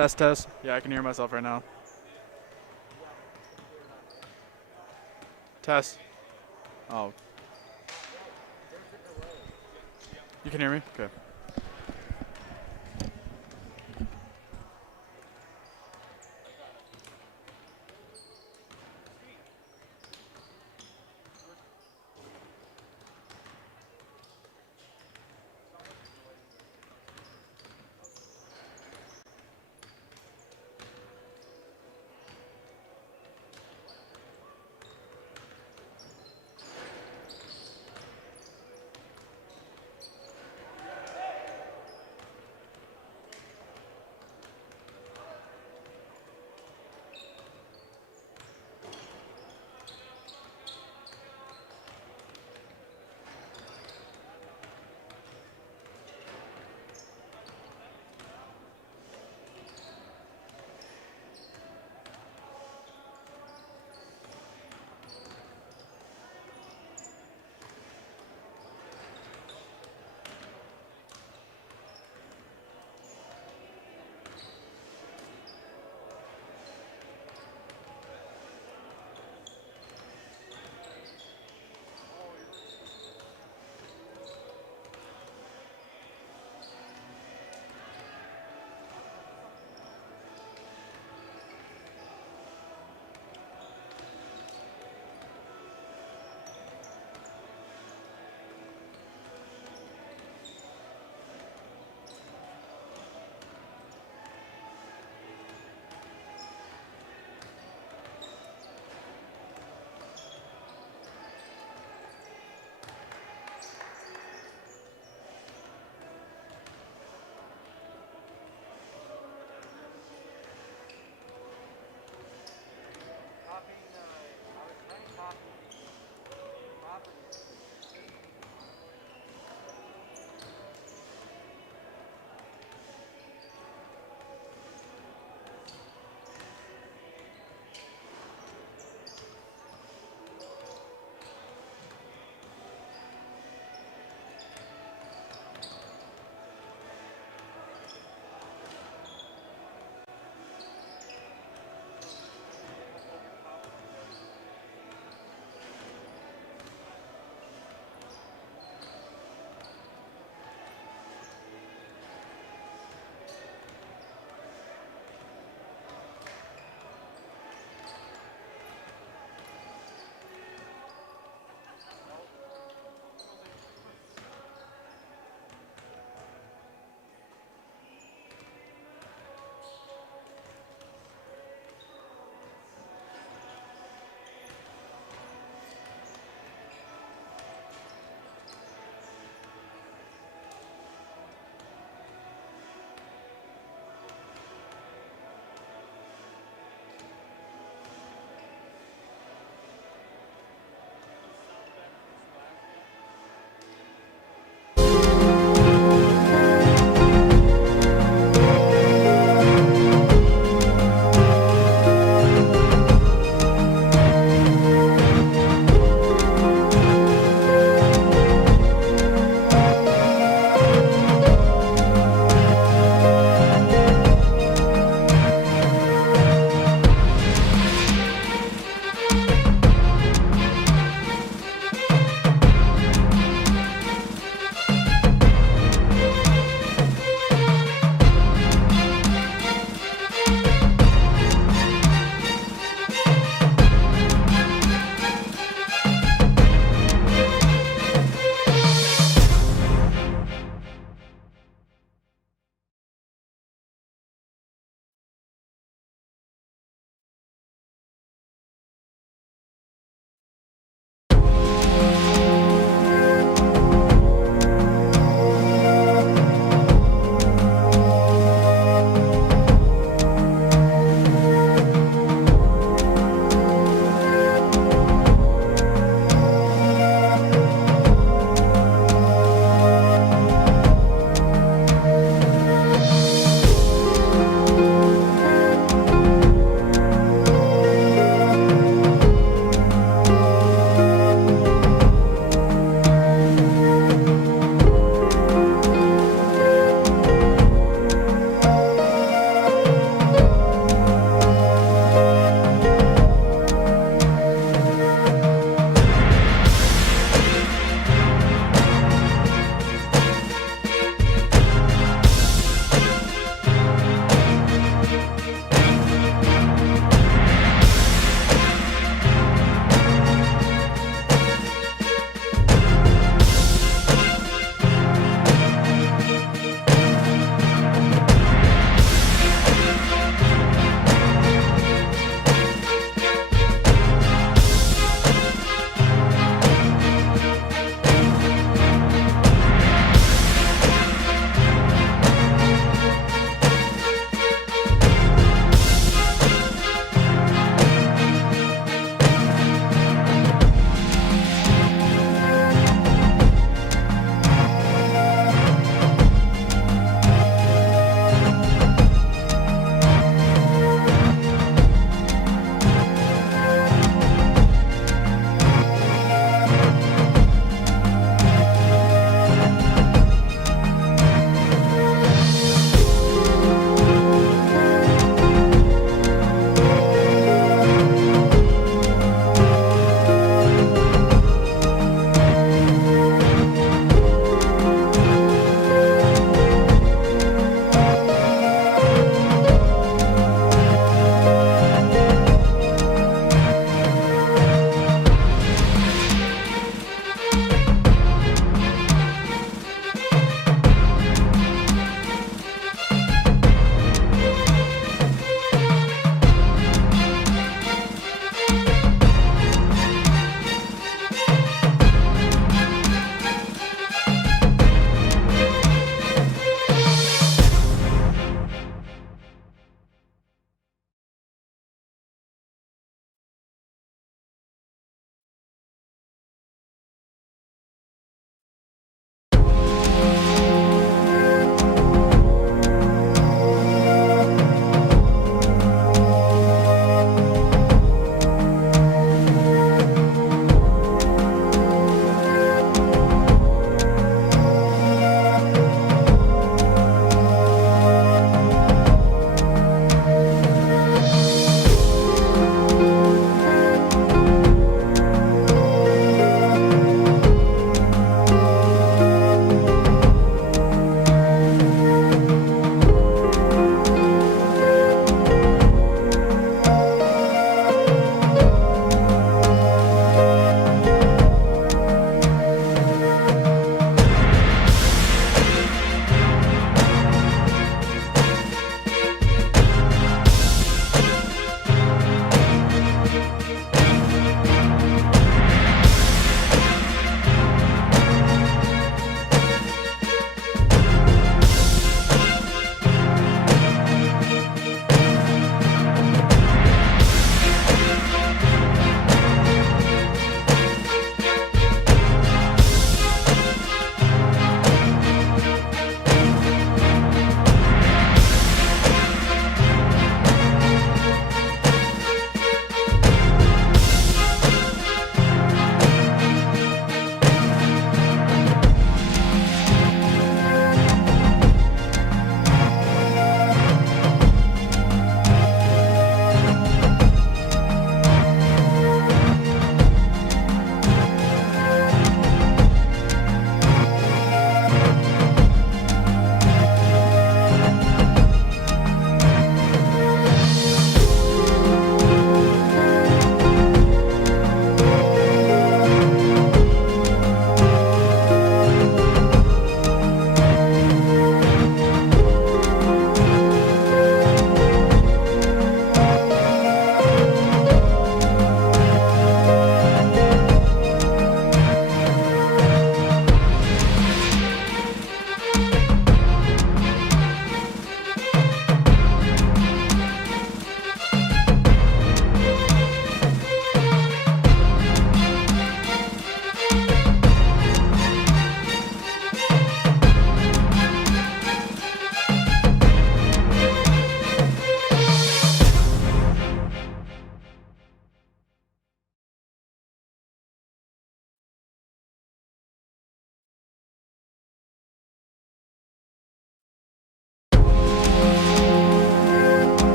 Test, test. Yeah, I can hear myself right now. Test. Oh. You can hear me? Okay.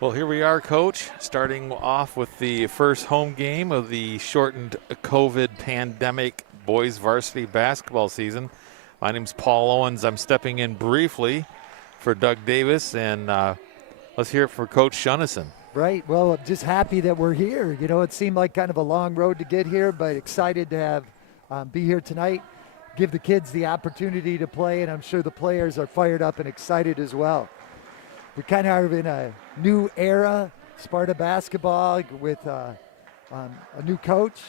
Well, here we are, Coach, starting off with the first home game of the shortened COVID pandemic boys varsity basketball season. My name's Paul Owens. I'm stepping in briefly for Doug Davis, and let's hear it for Coach Shunnison. Right. Well, I'm just happy that we're here. You know, it seemed like kind of a long road to get here, but excited to have be here tonight, give the kids the opportunity to play, and I'm sure the players are fired up and excited as well. We kind of are in a new era, Sparta basketball, with a new coach,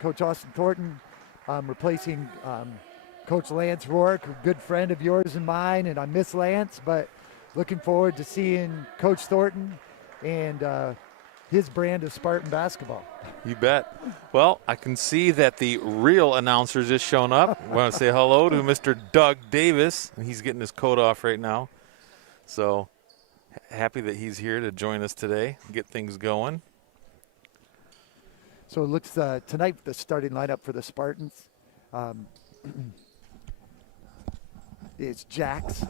Coach Austin Thornton, replacing Coach Lance Rourke, a good friend of yours and mine, and I miss Lance, but looking forward to seeing Coach Thornton and his brand of Spartan basketball. You bet. Well, I can see that the real announcer's just shown up. I want to say hello to Mr. Doug Davis. He's getting his coat off right now. So happy that he's here to join us today, get things going. So it looks tonight the starting lineup for the Spartans. It's Jax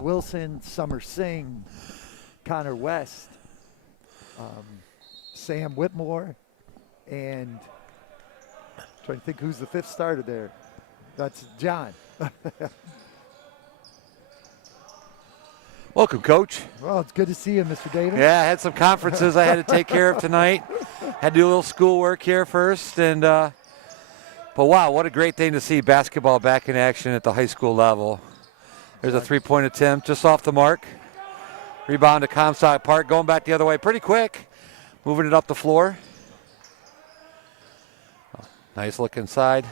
Wilson, Summer Singh, Connor West, Sam Whitmore, and trying to think who's the fifth starter there. That's John. Welcome, Coach. Well, it's good to see you, Mr. Davis. Yeah, I had some conferences I had to take care of tonight. Had to do a little schoolwork here first, and but wow, what a great thing to see basketball back in action at the high school level. There's a three-point attempt just off the mark. Rebound to Comstock Park, going back the other way pretty quick, moving it up the floor. Nice look inside.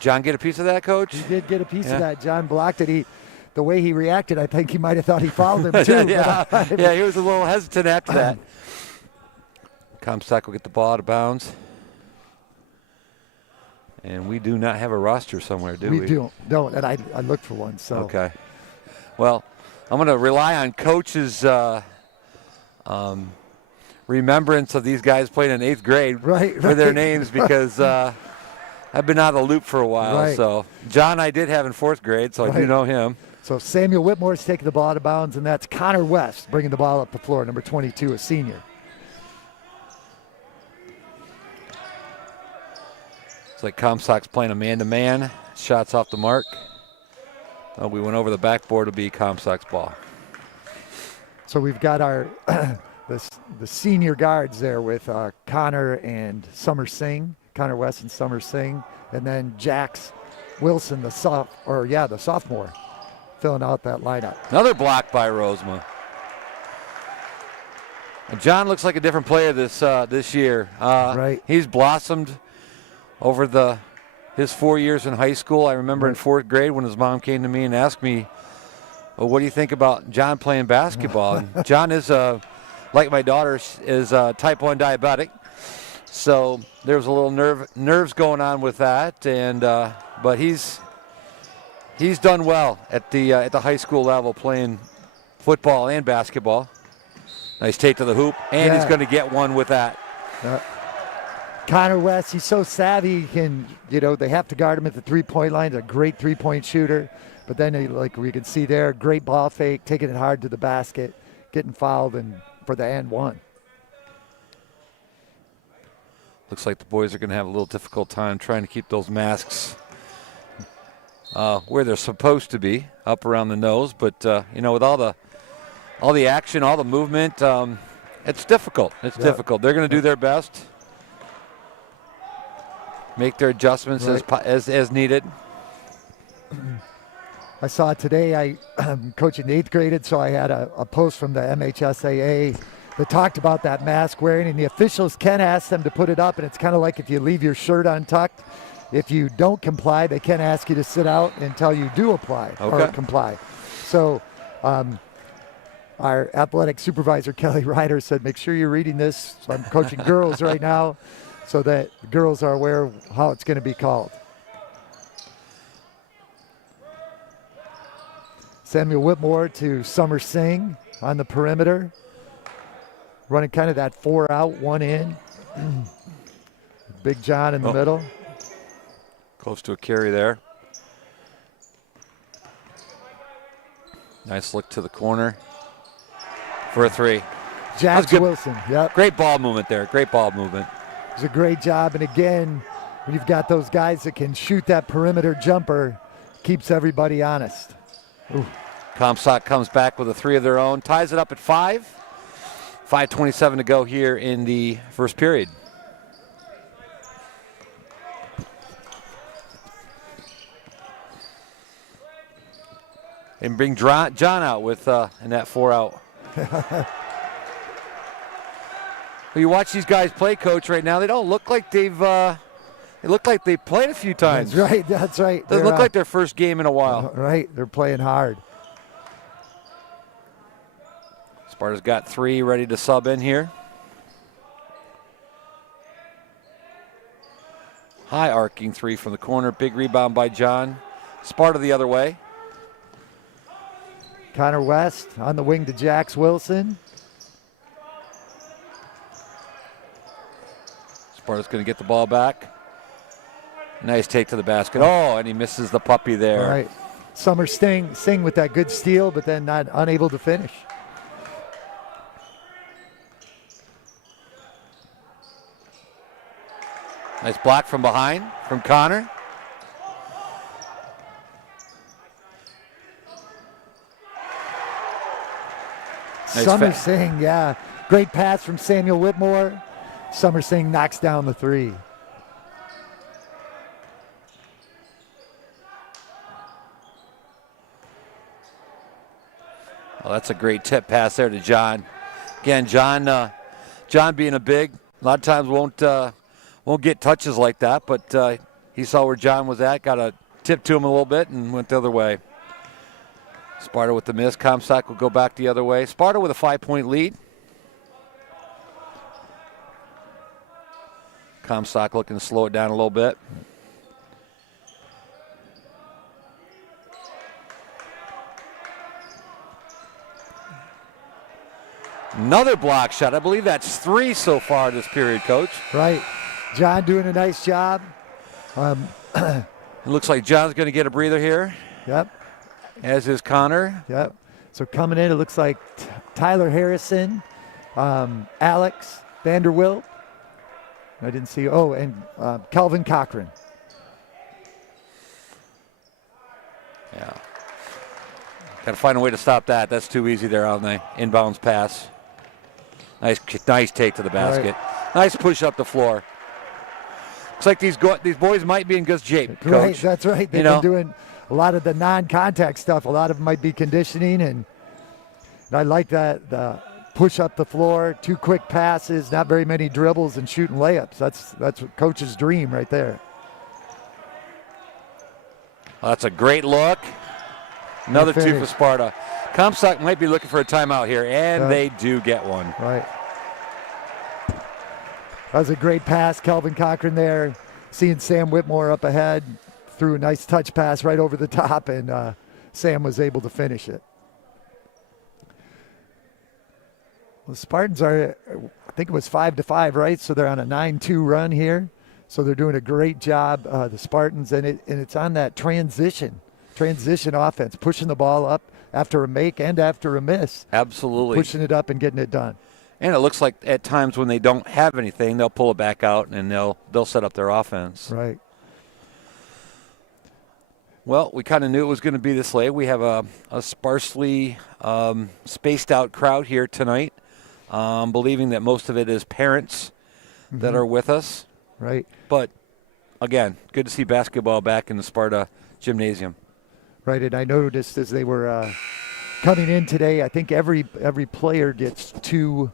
John get a piece of that, Coach? He did get a piece of that. John blocked it. The way he reacted, I think he might have thought he fouled him too. Yeah, he was a little hesitant after that. Comstock will get the ball out of bounds. And we do not have a roster somewhere, do we? We don't, and I looked for one. So okay. Well, I'm going to rely on Coach's remembrance of these guys playing in 8th grade for their names because I've been out of the loop for a while. Right. So John I did have in 4th grade, so I do know him. So Samuel Whitmore's taking the ball out of bounds, and that's Connor West bringing the ball up the floor, number 22, a senior. It's like Comstock's playing a man-to-man. Shots off the mark. Oh, we went over the backboard to be Comstock's ball. So we've got our the senior guards there with Connor and Summer Singh, Connor West and Summer Singh, and then Jax Wilson, the sophomore, filling out that lineup. Another block by Rosema. John looks like a different player this year. He's blossomed over his 4 years in high school. I remember in 4th grade when his mom came to me and asked me, well, what do you think about John playing basketball? And John is, like my daughter, is type 1 diabetic. So there's a little nerves going on with that, and but he's done well at the high school level playing football and basketball. Nice take to the hoop, and he's going to get one with that. Connor West, he's so savvy. He can, they have to guard him at the three-point line. He's a great three-point shooter. But then, like we can see there, great ball fake, taking it hard to the basket, getting fouled, and for the and one. Looks like the boys are going to have a little difficult time trying to keep those masks where they're supposed to be, up around the nose. But with all the action, all the movement, it's difficult. It's difficult. They're going to do their best, make their adjustments as needed. I saw today, I'm coaching the 8th grade, so I had a post from the MHSAA that talked about that mask wearing, and the officials can ask them to put it up, and it's kind of like if you leave your shirt untucked. If you don't comply, they can ask you to sit out until you do apply or comply. So our athletic supervisor, Kelly Ryder, said, make sure you're reading this. So I'm coaching girls right now so that the girls are aware of how it's going to be called. Samuel Whitmore to Summer Singh on the perimeter. Running kind of that 4 out, 1 in. Big John in the middle. Close to a carry there. Nice look to the corner. for a three. Jax Wilson, yep. Great ball movement there. Great ball movement. It was a great job. And again, when you've got those guys that can shoot that perimeter jumper, keeps everybody honest. Ooh. Comstock comes back with a three of their own, ties it up at 5. 5:27 to go here in the first period. And bring John out with in that 4 out. You watch these guys play, Coach, right now. They don't look like they've. They look like they played a few times. That's right. That's right. Doesn't look like their first game in a while. Right. They're playing hard. Sparta's got 3 ready to sub in here. High arcing 3 from the corner. Big rebound by John. Sparta the other way. Connor West on the wing to Jax Wilson. Sparta's going to get the ball back. Nice take to the basket. Oh, and he misses the puppy there. All right. Summer Singh with that good steal, but then not unable to finish. Nice block from behind from Connor. Nice Summer Singh, yeah. Great pass from Samuel Whitmore. Summer Singh knocks down the 3. Well, that's a great tip pass there to John. Again, John being a big, a lot of times won't get touches like that, but he saw where John was at, got a tip to him a little bit, and went the other way. Sparta with the miss. Comstock will go back the other way. Sparta with a 5-point lead. Comstock looking to slow it down a little bit. Another block shot. I believe that's 3 so far this period, Coach. Right. John doing a nice job. It looks like John's going to get a breather here. Yep. As is Connor. Yep. So coming in, it looks like Tyler Harrison, Alex Vanderwilt. I didn't see. Oh, and Calvin Cochran. Yeah. Got to find a way to stop that. That's too easy there on the inbounds pass. Nice take to the basket. Right. Nice push up the floor. Looks like these boys might be in good shape, Coach. Right, that's right. They've been doing a lot of the non-contact stuff. A lot of them might be conditioning, and I like that. The push up the floor, 2 quick passes, not very many dribbles, and shooting layups. That's what Coach's dream right there. Well, that's a great look. Another 2 for Sparta. Comstock might be looking for a timeout here, and they do get one. Right. That was a great pass, Calvin Cochran there. Seeing Sam Whitmore up ahead, threw a nice touch pass right over the top, and Sam was able to finish it. Well, the Spartans are, I think it was 5-5, right? So they're on a 9-2 run here. So they're doing a great job, the Spartans, and it's on that transition offense, pushing the ball up after a make and after a miss. Absolutely. Pushing it up and getting it done. And it looks like at times when they don't have anything, they'll pull it back out and they'll set up their offense. Right. Well, we kind of knew it was going to be this late. We have a sparsely spaced out crowd here tonight, believing that most of it is parents that are with us. Right. But, again, good to see basketball back in the Sparta gymnasium. Right, and I noticed as they were coming in today, I think every player gets two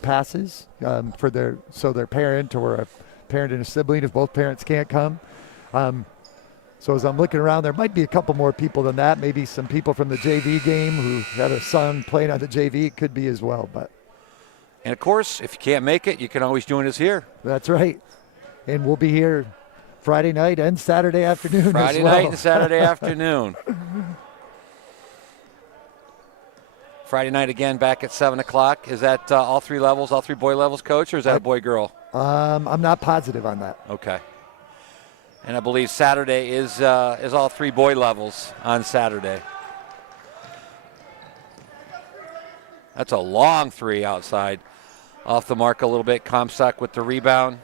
passes for their parent or a parent and a sibling if both parents can't come. So as I'm looking around, there might be a couple more people than that. Maybe some people from the JV game who had a son playing on the JV. Could be as well. And, of course, if you can't make it, you can always join us here. That's right. And we'll be here Friday night and Saturday afternoon Friday as well. night and Saturday afternoon. Friday night again back at 7 o'clock. Is that all 3 levels, all 3 boy levels, Coach, or is that a boy-girl? I'm not positive on that. Okay. And I believe Saturday is all 3 boy levels on Saturday. That's a long three outside. Off the mark a little bit. Comstock with the rebound.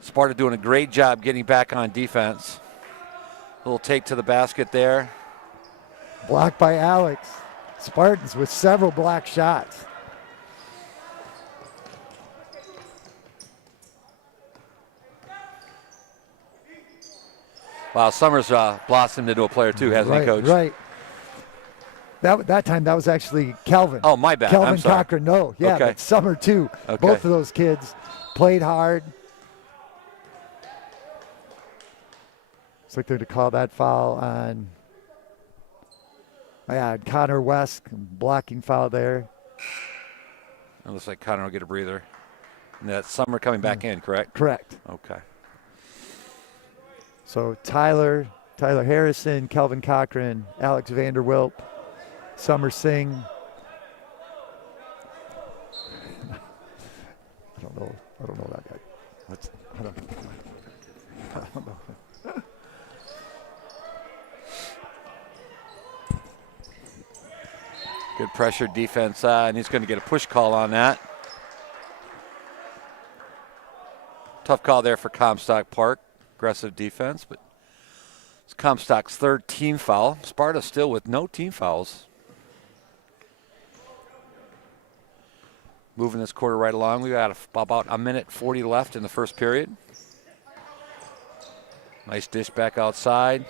Sparta doing a great job getting back on defense. Little take to the basket there. Blocked by Alex. Spartans with several block shots. Wow, Summers blossomed into a player too, hasn't he, Coach? Right. That time that was actually Kelvin. Oh, my bad. Kelvin I'm sorry. Cochran. No, yeah, Okay. but Summer too. Okay. Both of those kids played hard. Looks like they're to call that foul on Connor West, blocking foul there. It looks like Connor will get a breather. And that's Summer coming back in, correct? Correct. Okay. So Tyler Harrison, Kelvin Cochran, Alex Vanderwilp, Summer Singh. I don't know that guy. I don't know. Good pressure defense, and he's going to get a push call on that. Tough call there for Comstock Park. Aggressive defense, but it's Comstock's third team foul. Sparta still with no team fouls. Moving this quarter right along. We got about a minute 40 left in the first period. Nice dish back outside.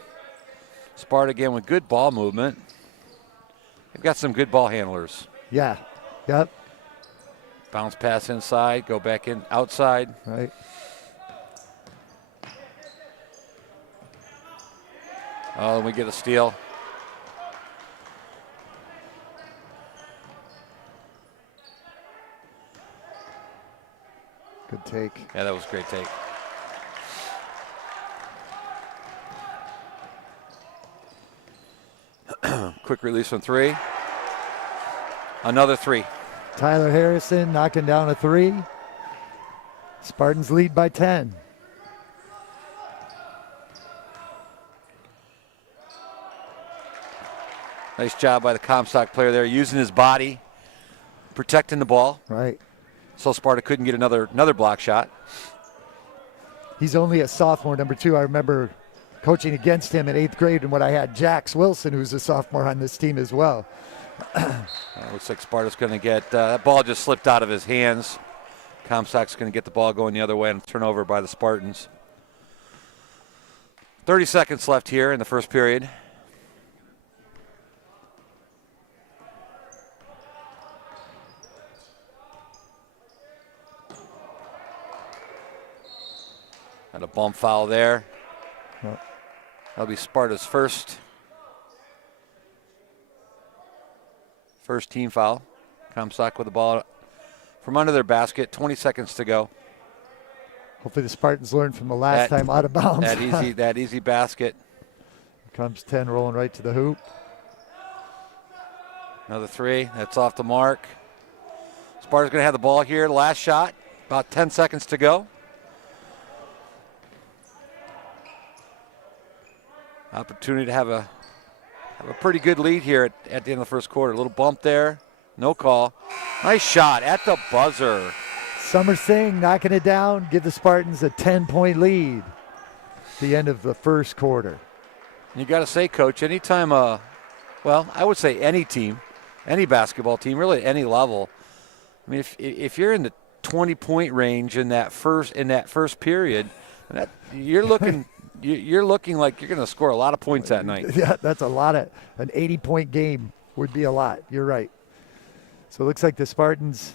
Sparta again with good ball movement. They've got some good ball handlers. Yeah. Yep. Bounce pass inside, go back in outside. Right. Oh, and we get a steal. Good take. Yeah, that was a great take. Quick release from three. Another three. Tyler Harrison knocking down a three. Spartans lead by 10. Nice job by the Comstock player there, using his body, protecting the ball. Right. So Sparta couldn't get another block shot. He's only a sophomore, number 2. I remember coaching against him in 8th grade, and when I had Jax Wilson, who's a sophomore on this team as well. Looks like Sparta's going to get that ball just slipped out of his hands. Comstock's going to get the ball going the other way and turn over by the Spartans. 30 seconds left here in the first period. And a bump foul there. Yep. That'll be Sparta's first team foul. Comstock with the ball from under their basket. 20 seconds to go. Hopefully the Spartans learned from the last time out of bounds. That easy basket. Comes 10 rolling right to the hoop. Another three. That's off the mark. Sparta's going to have the ball here. Last shot. About 10 seconds to go. Opportunity to have a pretty good lead here at the end of the first quarter. A little bump there. No call. Nice shot at the buzzer. Summer Singh knocking it down. Give the Spartans a 10-point lead at the end of the first quarter. You got to say, Coach, anytime, I would say any team, any basketball team, really at any level. I mean, if you're in the 20-point range in that first period, you're looking you're looking like you're going to score a lot of points that night. Yeah, that's a lot. An 80-point game would be a lot. You're right. So it looks like the Spartans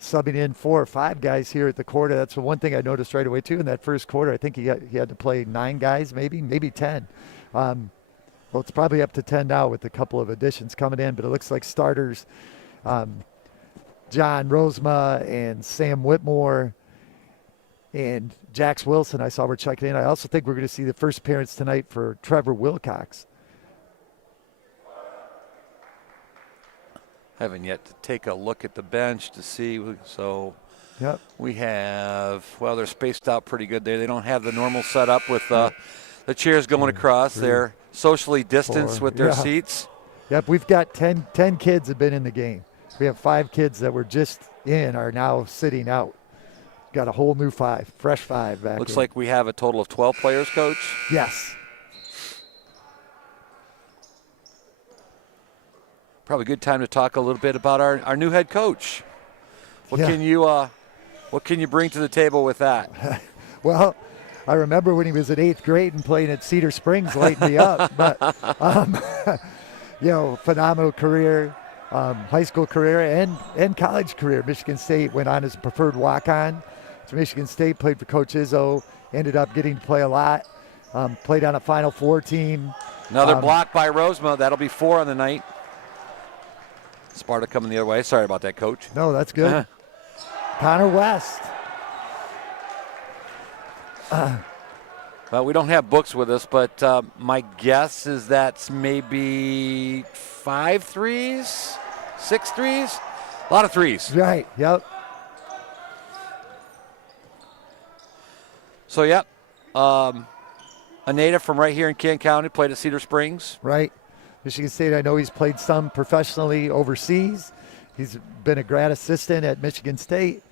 subbing in 4 or 5 guys here at the quarter. That's the one thing I noticed right away, too, in that first quarter. I think he had to play 9 guys, maybe 10. Well, it's probably up to 10 now with a couple of additions coming in, but it looks like starters John Rosema and Sam Whitmore and Jax Wilson, I saw we're checking in. I also think we're going to see the first appearance tonight for Trevor Wilcox. Haven't yet to take a look at the bench to see. So yep. We have, they're spaced out pretty good there. They don't have the normal setup with the chairs going across. They're socially distanced with their seats. Yep, we've got 10 kids have been in the game. We have 5 kids that were just in are now sitting out. Got a whole new 5, fresh 5 back. Looks in. like we have a total of 12 players, Coach. Yes. Probably a good time to talk a little bit about our new head coach. What can you bring to the table with that? Well, I remember when he was in 8th grade and playing at Cedar Springs, lighting me up. But, phenomenal career, high school career and college career. Michigan State went on as a preferred walk-on to Michigan State, played for Coach Izzo, ended up getting to play a lot, played on a Final Four team. Another block by Rosema. That'll be 4 on the night. Sparta coming the other way. Sorry about that, Coach. No, that's good. Connor West. Well, we don't have books with us, but my guess is that's maybe 5 threes, 6 threes, a lot of threes. Right, yep. So, yep, a native from right here in Kent County, played at Cedar Springs. Right. Michigan State, I know he's played some professionally overseas. He's been a grad assistant at Michigan State.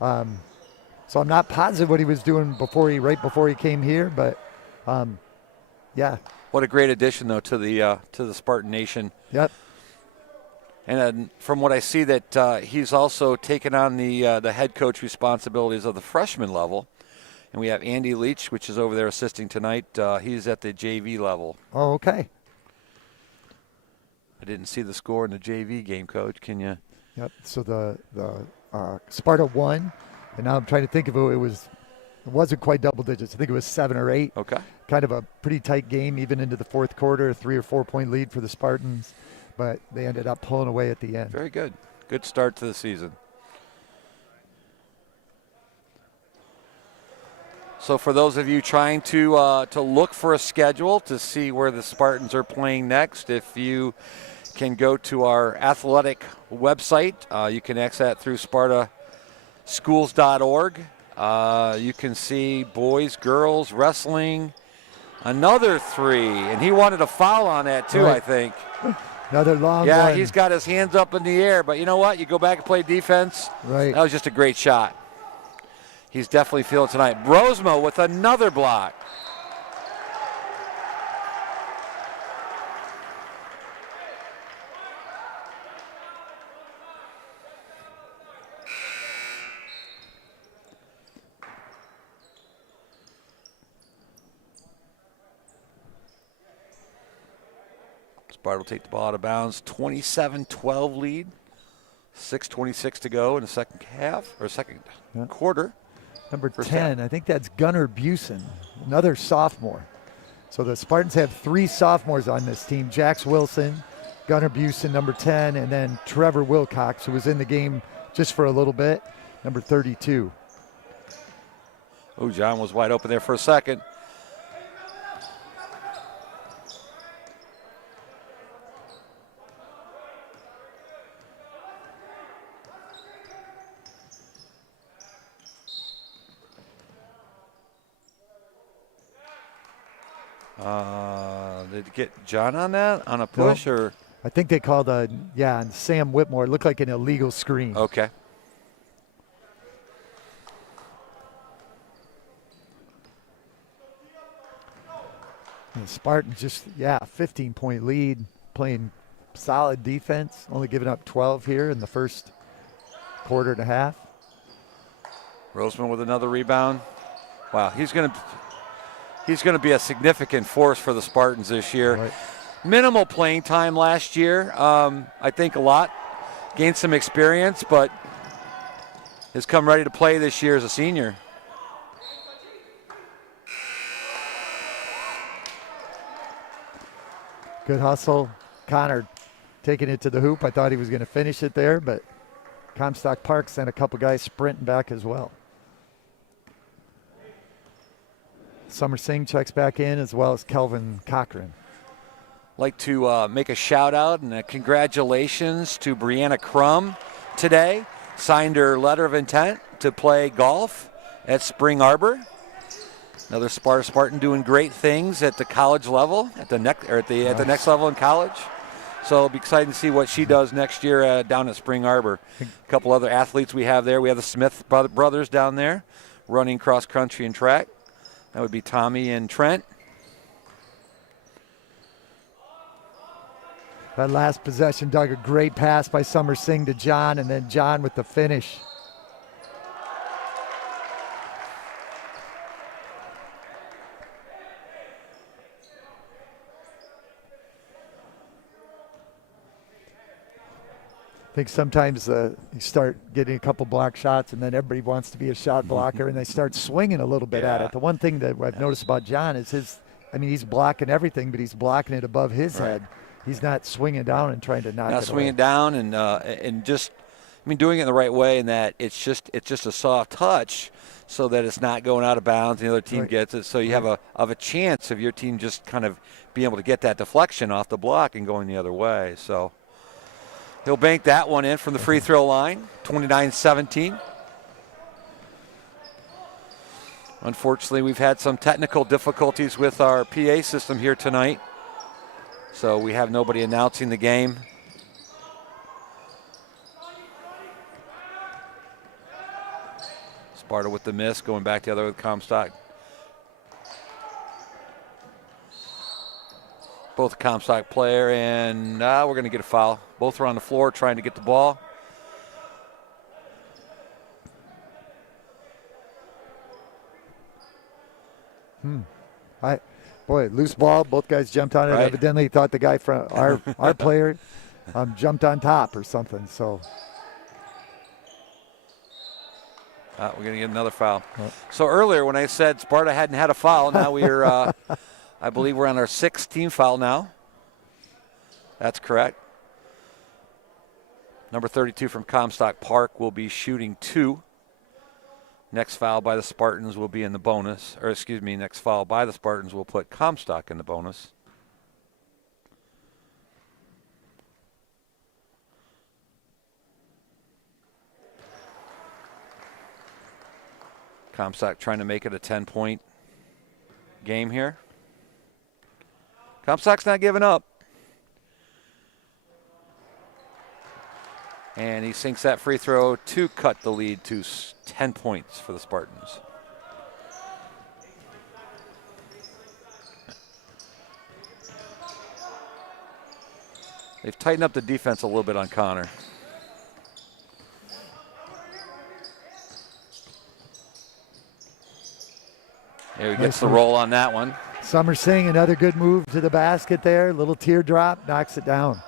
So I'm not positive what he was doing right before he came here, but yeah. What a great addition, though, to the Spartan Nation. Yep. And from what I see, that he's also taken on the head coach responsibilities of the freshman level. And we have Andy Leach, which is over there assisting tonight. He's at the JV level. Oh, okay. I didn't see the score in the JV game, Coach. Can you? Yep. So the Sparta won, and now I'm trying to think of it. It wasn't quite double digits. I think it was 7 or 8. Okay. Kind of a pretty tight game, even into the 4th quarter. A 3 or 4 point lead for the Spartans, but they ended up pulling away at the end. Very good. Good start to the season. So for those of you trying to look for a schedule to see where the Spartans are playing next, if you can go to our athletic website, you can access that through spartaschools.org. You can see boys, girls, wrestling, another 3, and he wanted a foul on that too, right. I think. Another long Yeah, one. he's got his hands up in the air, but you know what? You go back and play defense. Right. That was just a great shot. He's definitely feeling tonight. Rosemo with another block. Sparta will take the ball out of bounds. 27-12 lead. 6:26 to go in the second half, or second quarter. Number 10, I think that's Gunnar Busen, another sophomore. So the Spartans have 3 sophomores on this team. Jax Wilson, Gunnar Busen, number 10, and then Trevor Wilcox, who was in the game just for a little bit, number 32. Oh, John was wide open there for a second. Did you get John on that, on a push, or? I think they called on Sam Whitmore. It looked like an illegal screen. Okay. And Spartans just, 15-point lead, playing solid defense, only giving up 12 here in the first quarter and a half. Roseman with another rebound. Wow, he's going to be a significant force for the Spartans this year. Right. Minimal playing time last year. I think a lot. Gained some experience, but has come ready to play this year as a senior. Good hustle. Connor taking it to the hoop. I thought he was going to finish it there, but Comstock Park sent a couple guys sprinting back as well. Summer Singh checks back in, as well as Kelvin Cochran. Like to make a shout out and a congratulations to Brianna Crum today. Signed her letter of intent to play golf at Spring Arbor. Another Spartan doing great things at the college level, at the next level in college. So it'll be exciting to see what she does next year down at Spring Arbor. A couple other athletes we have there. We have the Smith brothers down there running cross country and track. That would be Tommy and Trent. That last possession, Doug, a great pass by Summer Singh to John, and then John with the finish. I think sometimes you start getting a couple block shots, and then everybody wants to be a shot blocker, and they start swinging a little bit at it. The one thing that I've noticed about John is he's blocking everything, but he's blocking it above his head. He's not swinging down and trying to knock it away. Not swinging down and just, doing it in the right way, and that it's just a soft touch, so that it's not going out of bounds and the other team gets it. So you have a chance of your team just kind of being able to get that deflection off the block and going the other way. So he'll bank that one in from the free throw line, 29-17. Unfortunately, we've had some technical difficulties with our PA system here tonight. So we have nobody announcing the game. Sparta with the miss, going back the other with Comstock. Both a Comstock player, and we're going to get a foul. Both are on the floor trying to get the ball. Boy, loose ball. Both guys jumped on it. Evidently thought the guy from our player jumped on top or something. So we're going to get another foul. So earlier when I said Sparta hadn't had a foul, now we're, I believe we're on our 6th team foul now. That's correct. Number 32 from Comstock Park will be shooting 2. Next foul by the Spartans will be in the bonus. Or excuse me, next foul by the Spartans will put Comstock in the bonus. Comstock trying to make it a 10-point game here. Comstock's not giving up. And he sinks that free throw to cut the lead to 10 points for the Spartans. They've tightened up the defense a little bit on Connor. There he gets the roll on that one. Summer Singh, another good move to the basket there. Little teardrop, knocks it down.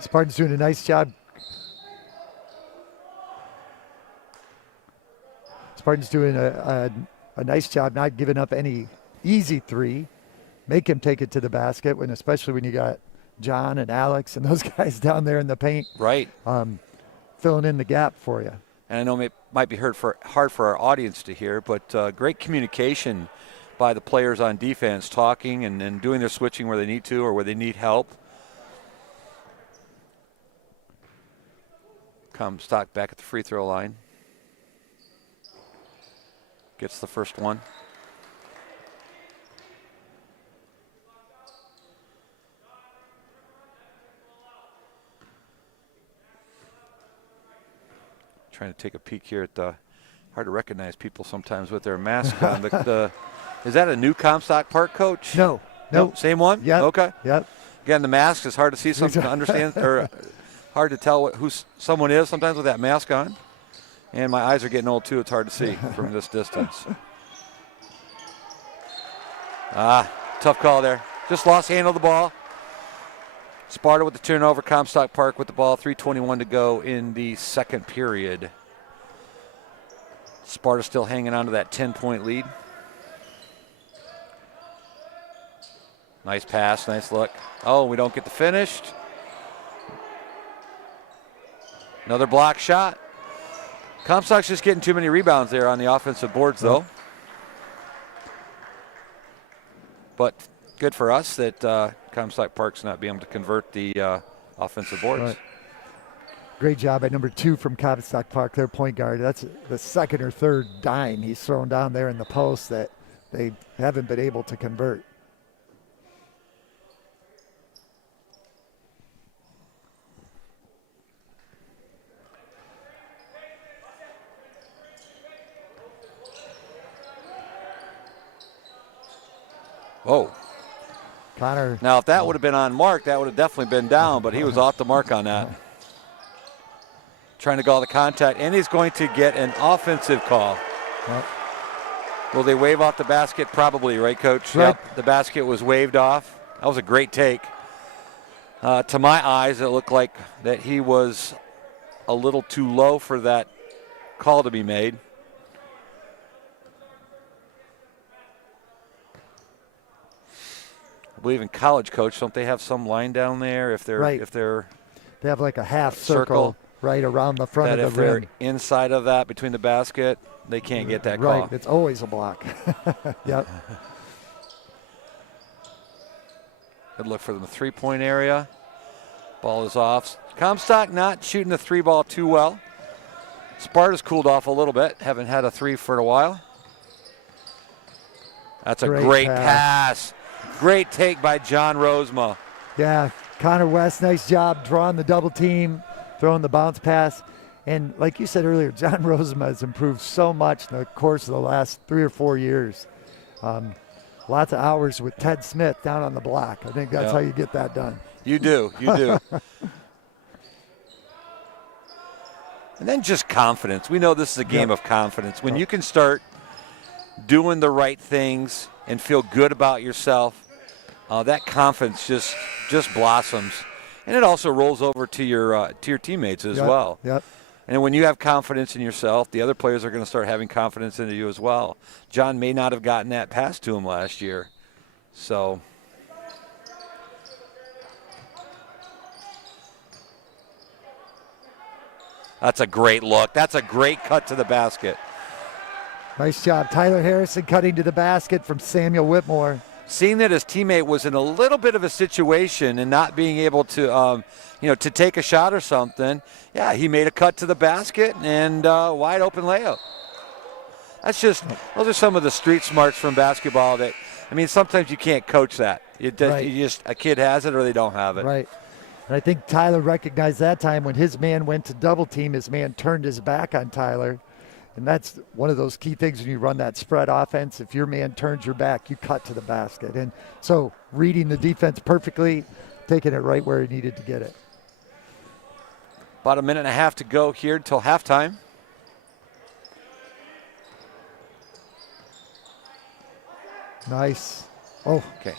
Spartan's doing a nice job. Spartan's doing a nice job not giving up any easy three. Make him take it to the basket, especially when you got John and Alex and those guys down there in the paint. Right. Filling in the gap for you. And I know it might be hard for our audience to hear, but great communication by the players on defense, talking and doing their switching where they need to or where they need help. Comstock back at the free throw line. Gets the first one. Trying to take a peek here at the, hard to recognize people sometimes with their mask on. Is that a new Comstock Park coach? No. Same one? Yeah. Okay. Yep. Again, the mask is hard to see, something to understand, or hard to tell who someone is sometimes with that mask on. And my eyes are getting old too. It's hard to see from this distance. Tough call there. Just lost handle of the ball. Sparta with the turnover. Comstock Park with the ball. 3:21 to go in the second period. Sparta still hanging on to that 10-point lead. Nice pass, nice look. Oh, we don't get the finished. Another block shot. Comstock's just getting too many rebounds there on the offensive boards, though. But good for us that Comstock Park's not being able to convert the offensive boards. Right. Great job by number 2 from Comstock Park, their point guard. That's the second or third dime he's thrown down there in the post that they haven't been able to convert. Oh. Connor. Now, if that would have been on Mark, that would have definitely been down, but he was off the mark on that. Trying to call the contact, and he's going to get an offensive call. Yep. Will they wave off the basket? Probably, right, Coach? Right. Yep, the basket was waved off. That was a great take. To my eyes, it looked like that he was a little too low for that call to be made. I believe in college, Coach, don't they have some line down there if they're Right. They have like a half circle right around the front that of if the they're rim. inside of that between the basket, they can't get that call. Right, it's always a block. Yep. Good look for the three-point area. Ball is off. Comstock not shooting the three ball too well. Sparta's cooled off a little bit. Haven't had a three for a while. That's a great pass. Great take by John Rosema. Yeah, Connor West, nice job drawing the double team, throwing the bounce pass. And like you said earlier, John Rosema has improved so much in the course of the last 3 or 4 years. Lots of hours with Ted Smith down on the block. I think that's how you get that done. You do, you do. And then just confidence. We know this is a game of confidence. When you can start doing the right things and feel good about yourself, that confidence just blossoms. And it also rolls over to your teammates as well. Yep. And when you have confidence in yourself, the other players are going to start having confidence in you as well. John may not have gotten that pass to him last year. So that's a great look. That's a great cut to the basket. Nice job. Tyler Harrison cutting to the basket from Samuel Whitmore. Seeing that his teammate was in a little bit of a situation and not being able to, to take a shot or something, yeah, he made a cut to the basket and wide open layup. Those are some of the street smarts from basketball that, sometimes you can't coach that. A kid has it or they don't have it. Right. And I think Tyler recognized that time when his man went to double team, his man turned his back on Tyler. And that's one of those key things when you run that spread offense. If your man turns your back, you cut to the basket. And so reading the defense perfectly, taking it right where he needed to get it. About a minute and a half to go here until halftime. Nice. Oh. Okay.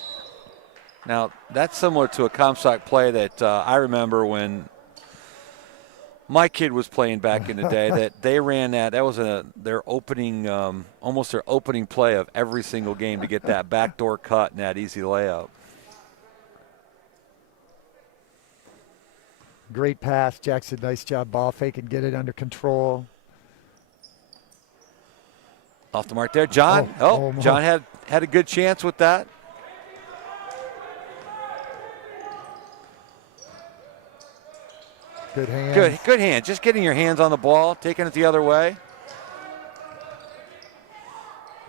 Now, that's similar to a Comstock play that I remember when my kid was playing back in the day, that they ran that. That was their opening, almost their opening play of every single game to get that backdoor cut and that easy layup. Great pass, Jackson. Nice job ball faking, get it under control. Off the mark there, John. John had a good chance with that. Good hand. Good hand. Just getting your hands on the ball, taking it the other way.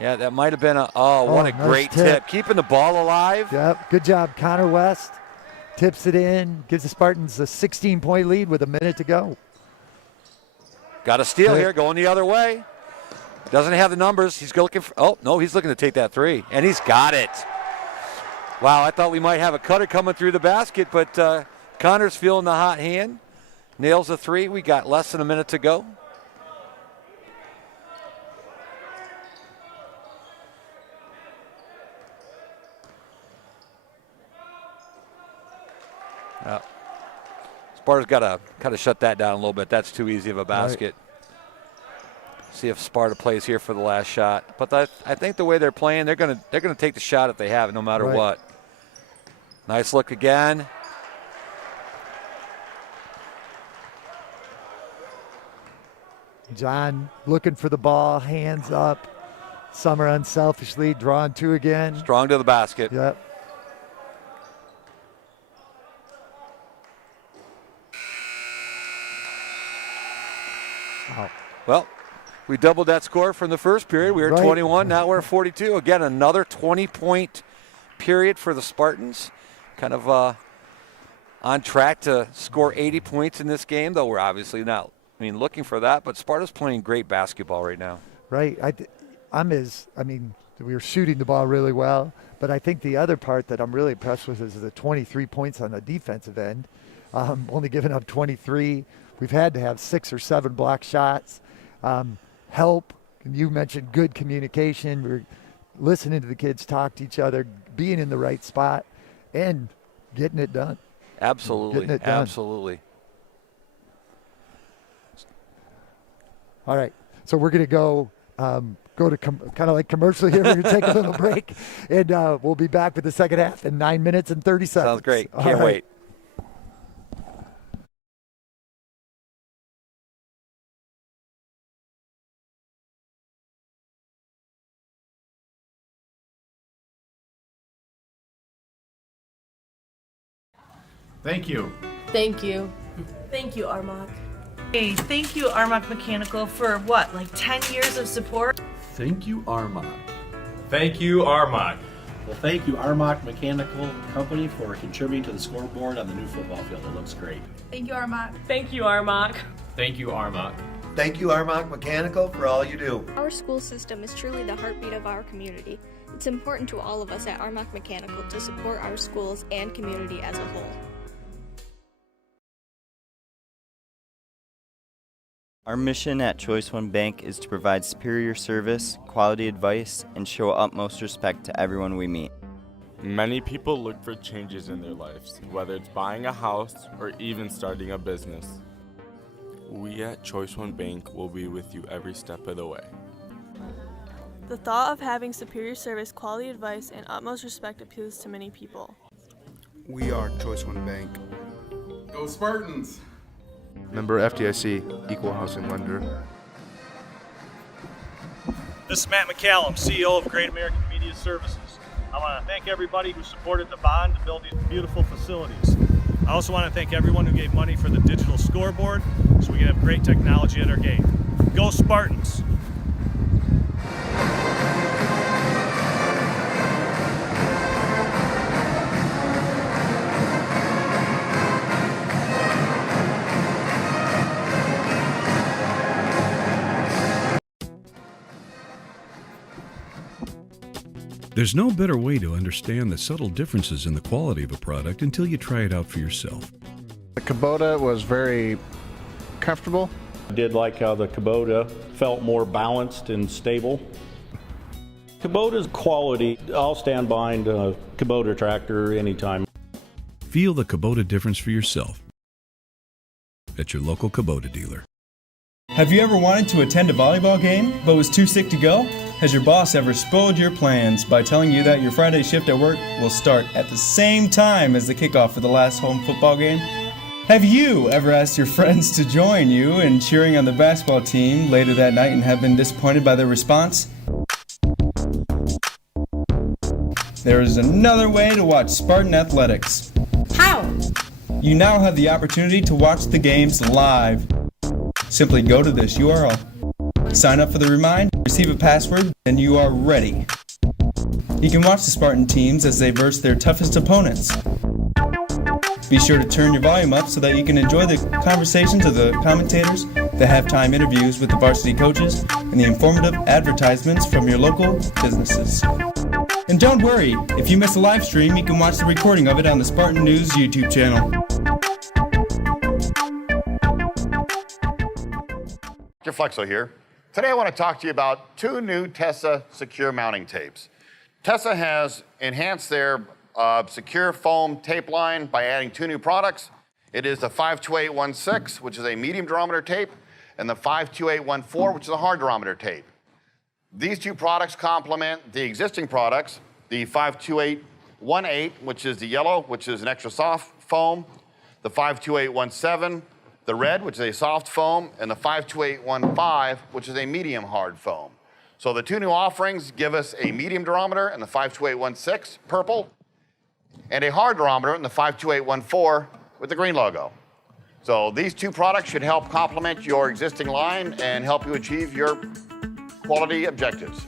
Yeah, that might have been what a nice great tip. Keeping the ball alive. Yep, good job, Connor West. Tips it in, gives the Spartans a 16-point lead with a minute to go. Got a steal here, going the other way. Doesn't have the numbers. He's looking for, he's looking to take that three, and he's got it. Wow, I thought we might have a cutter coming through the basket, but Connor's feeling the hot hand. Nails the three. We got less than a minute to go. Sparta's got to kind of shut that down a little bit. That's too easy of a basket. Right. See if Sparta plays here for the last shot. But I think the way they're playing, they're gonna take the shot if they have it, no matter what. Nice look again. John looking for the ball, hands up. Summer unselfishly drawing two again. Strong to the basket. Yep. Well, we doubled that score from the first period. We were at 21, now we're at 42. Again, another 20-point period for the Spartans. Kind of on track to score 80 points in this game, though we're obviously not looking for that. But Sparta's playing great basketball right now. Right. We were shooting the ball really well, but I think the other part that I'm really impressed with is the 23 points on the defensive end. Only giving up 23. We've had to have 6 or 7 block shots. Help. You mentioned good communication. We're listening to the kids talk to each other, being in the right spot, and getting it done. Absolutely. Getting it done. Absolutely. All right. So we're going to go to kind of like commercial here. We're going to take a little break, and we'll be back with the second half in 9 minutes and 30 seconds. Sounds great. Can't wait. Thank you. Thank you. Thank you, Armok. Hey, thank you, Armok Mechanical, for what, like 10 years of support? Thank you, Armok. Thank you, Armok. Well, thank you, Armok Mechanical Company, for contributing to the scoreboard on the new football field. It looks great. Thank you, Armok. Thank you, Armok. Thank you, Armok. Thank you, Armok Mechanical, for all you do. Our school system is truly the heartbeat of our community. It's important to all of us at Armok Mechanical to support our schools and community as a whole. Our mission at Choice One Bank is to provide superior service, quality advice, and show utmost respect to everyone we meet. Many people look for changes in their lives, whether it's buying a house or even starting a business. We at Choice One Bank will be with you every step of the way. The thought of having superior service, quality advice, and utmost respect appeals to many people. We are Choice One Bank. Go Spartans! Member FDIC, Equal Housing Lender. This is Matt McCallum, CEO of Great American Media Services. I want to thank everybody who supported the bond to build these beautiful facilities. I also want to thank everyone who gave money for the digital scoreboard so we can have great technology at our game. Go Spartans! There's no better way to understand the subtle differences in the quality of a product until you try it out for yourself. The Kubota was very comfortable. I did like how the Kubota felt more balanced and stable. Kubota's quality, I'll stand behind a Kubota tractor anytime. Feel the Kubota difference for yourself at your local Kubota dealer. Have you ever wanted to attend a volleyball game but was too sick to go? Has your boss ever spoiled your plans by telling you that your Friday shift at work will start at the same time as the kickoff for the last home football game? Have you ever asked your friends to join you in cheering on the basketball team later that night and have been disappointed by their response? There is another way to watch Spartan athletics. How? You now have the opportunity to watch the games live. Simply go to this URL. Sign up for the remind, receive a password, and you are ready. You can watch the Spartan teams as they verse their toughest opponents. Be sure to turn your volume up so that you can enjoy the conversations of the commentators, the halftime interviews with the varsity coaches, and the informative advertisements from your local businesses. And don't worry, if you miss a live stream, you can watch the recording of it on the Spartan News YouTube channel. Dr. Flexo here. Today I want to talk to you about 2 new Tessa secure mounting tapes. Tessa has enhanced their secure foam tape line by adding 2 new products. It is the 52816, which is a medium durometer tape, and the 52814, which is a hard durometer tape. These 2 products complement the existing products, the 52818, which is the yellow, which is an extra soft foam, the 52817, the red, which is a soft foam, and the 52815, which is a medium hard foam. So the 2 new offerings give us a medium durometer in the 52816, purple, and a hard durometer in the 52814 with the green logo. So these two products should help complement your existing line and help you achieve your quality objectives.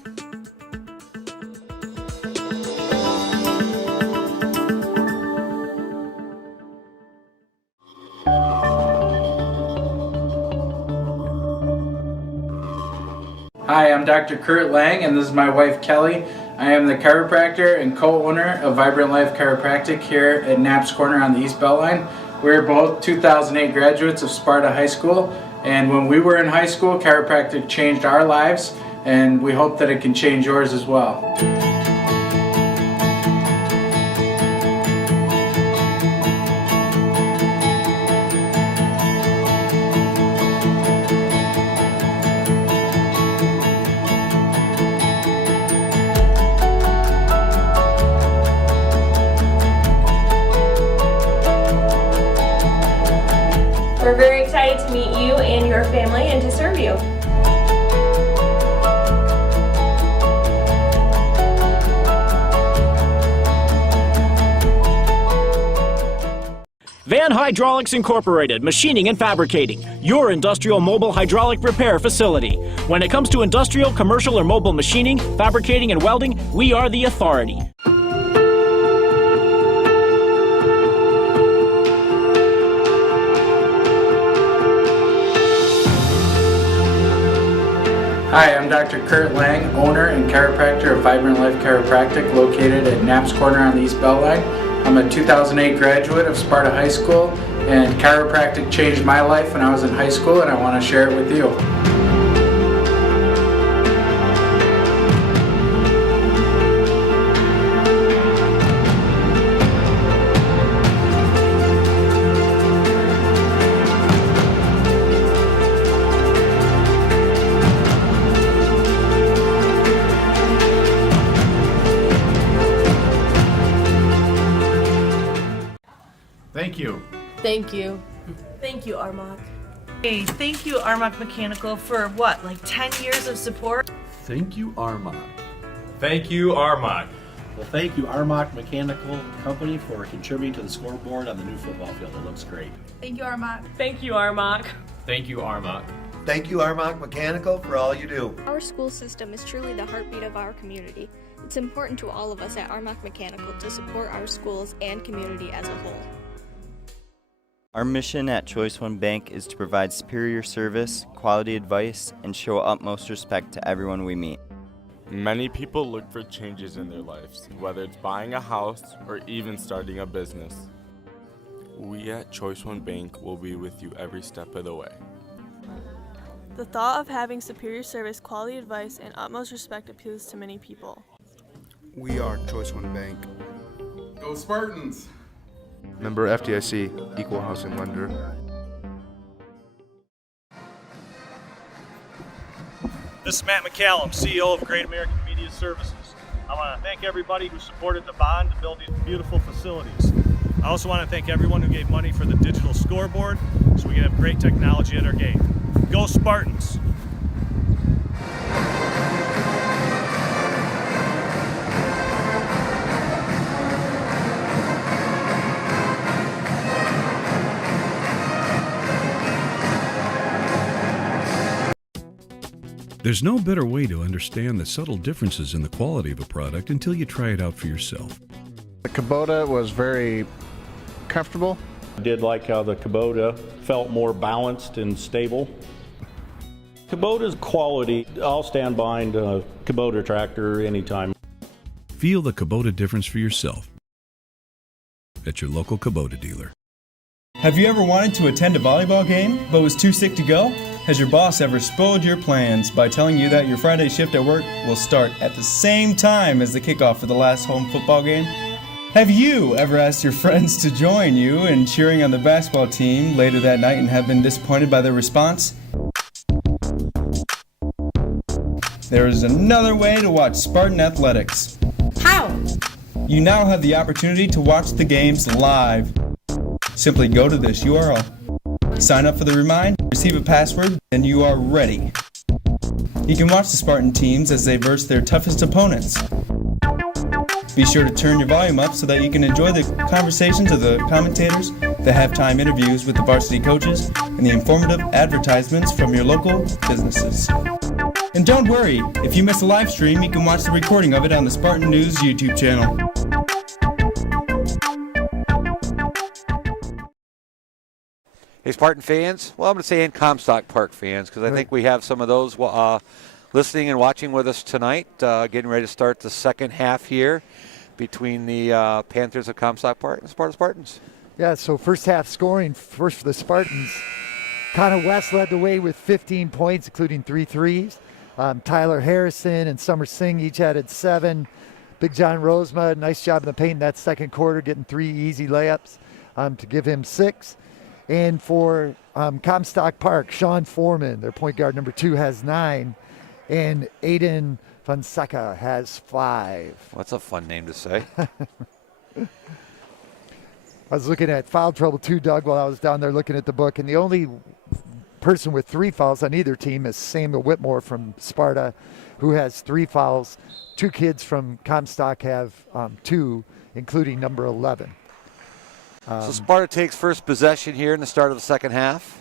Hi, I'm Dr. Kurt Lang, and this is my wife Kelly. I am the chiropractor and co-owner of Vibrant Life Chiropractic here at Knapp's Corner on the East Beltline. We're both 2008 graduates of Sparta High School, and when we were in high school, chiropractic changed our lives, and we hope that it can change yours as well. We're very excited to meet you and your family and to serve you. Van Hydraulics Incorporated, machining and fabricating, your industrial mobile hydraulic repair facility. When it comes to industrial, commercial, or mobile machining, fabricating, and welding, we are the authority. Hi, I'm Dr. Kurt Lang, owner and chiropractor of Vibrant Life Chiropractic, located at Knapp's Corner on the East Beltline. I'm a 2008 graduate of Sparta High School, and chiropractic changed my life when I was in high school, and I want to share it with you. Thank you. Thank you. Thank you, Armok. Hey, thank you, Armok Mechanical, for what, like 10 years of support? Thank you, Armok. Thank you, Armok. Well, thank you, Armok Mechanical Company, for contributing to the scoreboard on the new football field. It looks great. Thank you, Armok. Thank you, Armok. Thank you, Armok. Thank you, Armok Mechanical, for all you do. Our school system is truly the heartbeat of our community. It's important to all of us at Armok Mechanical to support our schools and community as a whole. Our mission at Choice One Bank is to provide superior service, quality advice, and show utmost respect to everyone we meet. Many people look for changes in their lives, whether it's buying a house or even starting a business. We at Choice One Bank will be with you every step of the way. The thought of having superior service, quality advice, and utmost respect appeals to many people. We are Choice One Bank. Go Spartans! Member FDIC, Equal Housing Lender. This is Matt McCallum, CEO of Great American Media Services. I want to thank everybody who supported the bond to build these beautiful facilities. I also want to thank everyone who gave money for the digital scoreboard so we can have great technology at our game. Go Spartans! There's no better way to understand the subtle differences in the quality of a product until you try it out for yourself. The Kubota was very comfortable. I did like how the Kubota felt more balanced and stable. Kubota's quality, I'll stand behind a Kubota tractor anytime. Feel the Kubota difference for yourself at your local Kubota dealer. Have you ever wanted to attend a volleyball game but was too sick to go? Has your boss ever spoiled your plans by telling you that your Friday shift at work will start at the same time as the kickoff for the last home football game? Have you ever asked your friends to join you in cheering on the basketball team later that night and have been disappointed by their response? There is another way to watch Spartan athletics. How? You now have the opportunity to watch the games live. Simply go to this URL. Sign up for the remind, receive a password, and you are ready. You can watch the Spartan teams as they verse their toughest opponents. Be sure to turn your volume up so that you can enjoy the conversations of the commentators, the halftime interviews with the varsity coaches, and the informative advertisements from your local businesses. And don't worry, if you miss a live stream, you can watch the recording of it on the Spartan News YouTube channel. Hey, Spartan fans. Well, I'm going to say in Comstock Park fans, because I think we have some of those listening and watching with us tonight, getting ready to start the second half here between the Panthers of Comstock Park and Sparta Spartans. Yeah, so first half scoring, first for the Spartans. Connor West led the way with 15 points, including 3 threes. Tyler Harrison and Summer Singh each added 7. Big John Rosema, nice job in the paint in that second quarter, getting 3 easy layups to give him 6. And for Comstock Park, Sean Foreman, their point guard number 2, has 9. And Aiden Fonseca has 5. Well, that's a fun name to say. I was looking at foul trouble too, Doug, while I was down there looking at the book. And the only person with 3 fouls on either team is Samuel Whitmore from Sparta, who has 3 fouls. 2 kids from Comstock have 2, including number 11. So Sparta takes first possession here in the start of the second half.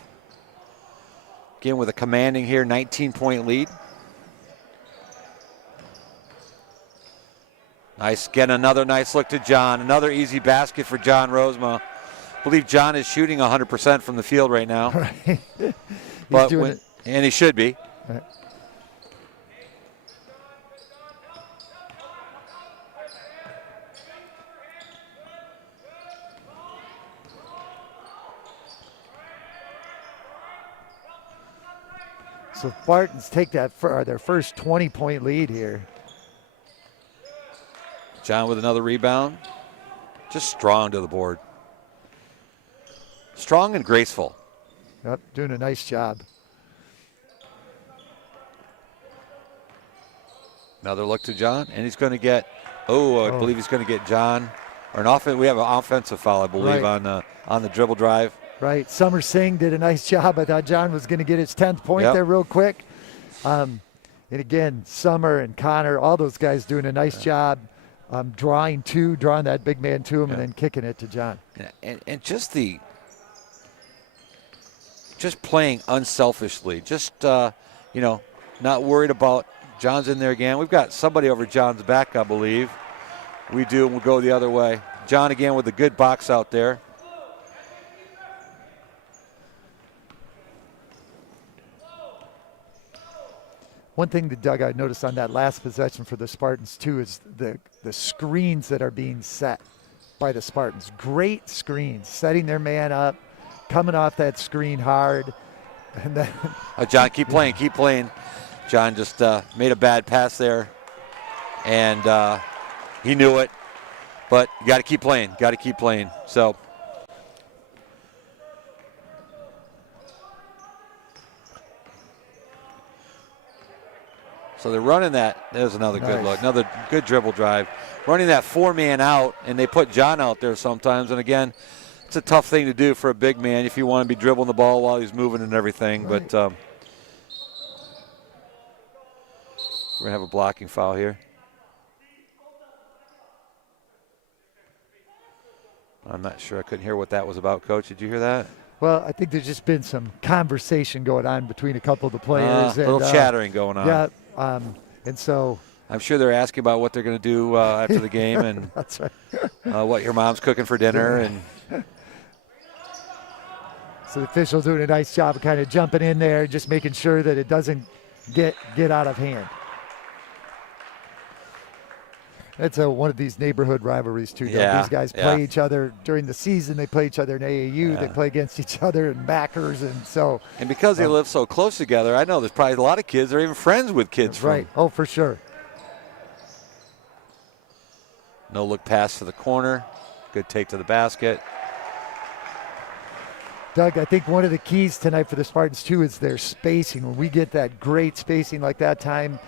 Again with a commanding here 19-point lead. Nice, again another nice look to John. Another easy basket for John Rosema. I believe John is shooting 100% from the field right now. Right. And he should be. Right. So Spartans take that for their first 20-point lead here. John with another rebound. Just strong to the board. Strong and graceful. Yep, doing a nice job. Another look to John, and he's going to get, I believe he's going to get John, or an offense. We have an offensive foul, I believe, on the dribble drive. Right, Summer Singh did a nice job. I thought John was going to get his 10th point there real quick. And again, Summer and Connor, all those guys doing a nice job drawing that big man to him and then kicking it to John. And just playing unselfishly, not worried about John's in there again. We've got somebody over John's back, I believe. We do, and we'll go the other way. John again with a good box out there. One thing that Doug, I noticed on that last possession for the Spartans too is the screens that are being set by the Spartans. Great screens, setting their man up, coming off that screen hard. And then John, keep playing. John just made a bad pass there, and he knew it. But you got to keep playing. So. So they're running that. There's another good look. Another good dribble drive. Running that 4-man out, and they put John out there sometimes. And again, it's a tough thing to do for a big man if you want to be dribbling the ball while he's moving and everything. Right. But we're going to have a blocking foul here. I'm not sure. I couldn't hear what that was about, Coach. Did you hear that? Well, I think there's just been some conversation going on between a couple of the players. A little chattering going on. Yeah, and so I'm sure they're asking about what they're going to do after the game and that's right. What your mom's cooking for dinner. And so the official doing a nice job of kind of jumping in there, just making sure that it doesn't get out of hand. It's one of these neighborhood rivalries too. Yeah, these guys play each other during the season. They play each other in AAU. They play against each other in Backers, and so. And because they live so close together, I know there's probably a lot of kids that are even friends with kids from. Right. Oh, for sure. No look pass to the corner. Good take to the basket. Doug, I think one of the keys tonight for the Spartans too is their spacing. When we get that great spacing like that time.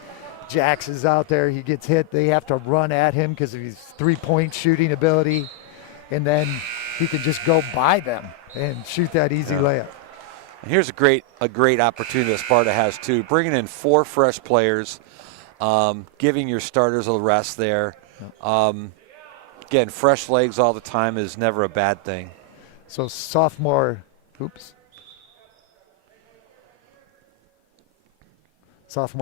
Jax is out there. He gets hit. They have to run at him because of his three-point shooting ability. And then he can just go by them and shoot that easy layup. And here's a great opportunity that Sparta has too. Bringing in 4 fresh players, giving your starters a rest there. Again, fresh legs all the time is never a bad thing. So sophomore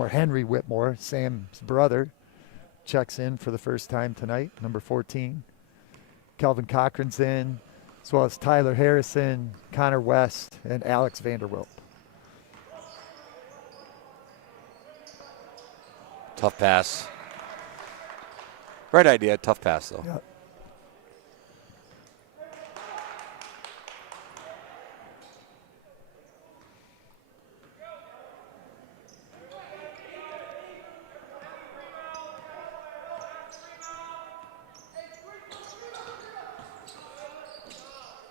Henry Whitmore, Sam's brother, checks in for the first time tonight, number 14. Kelvin Cochran's in, as well as Tyler Harrison, Connor West, and Alex Vanderwilt. Tough pass. Right idea, tough pass though. Yep.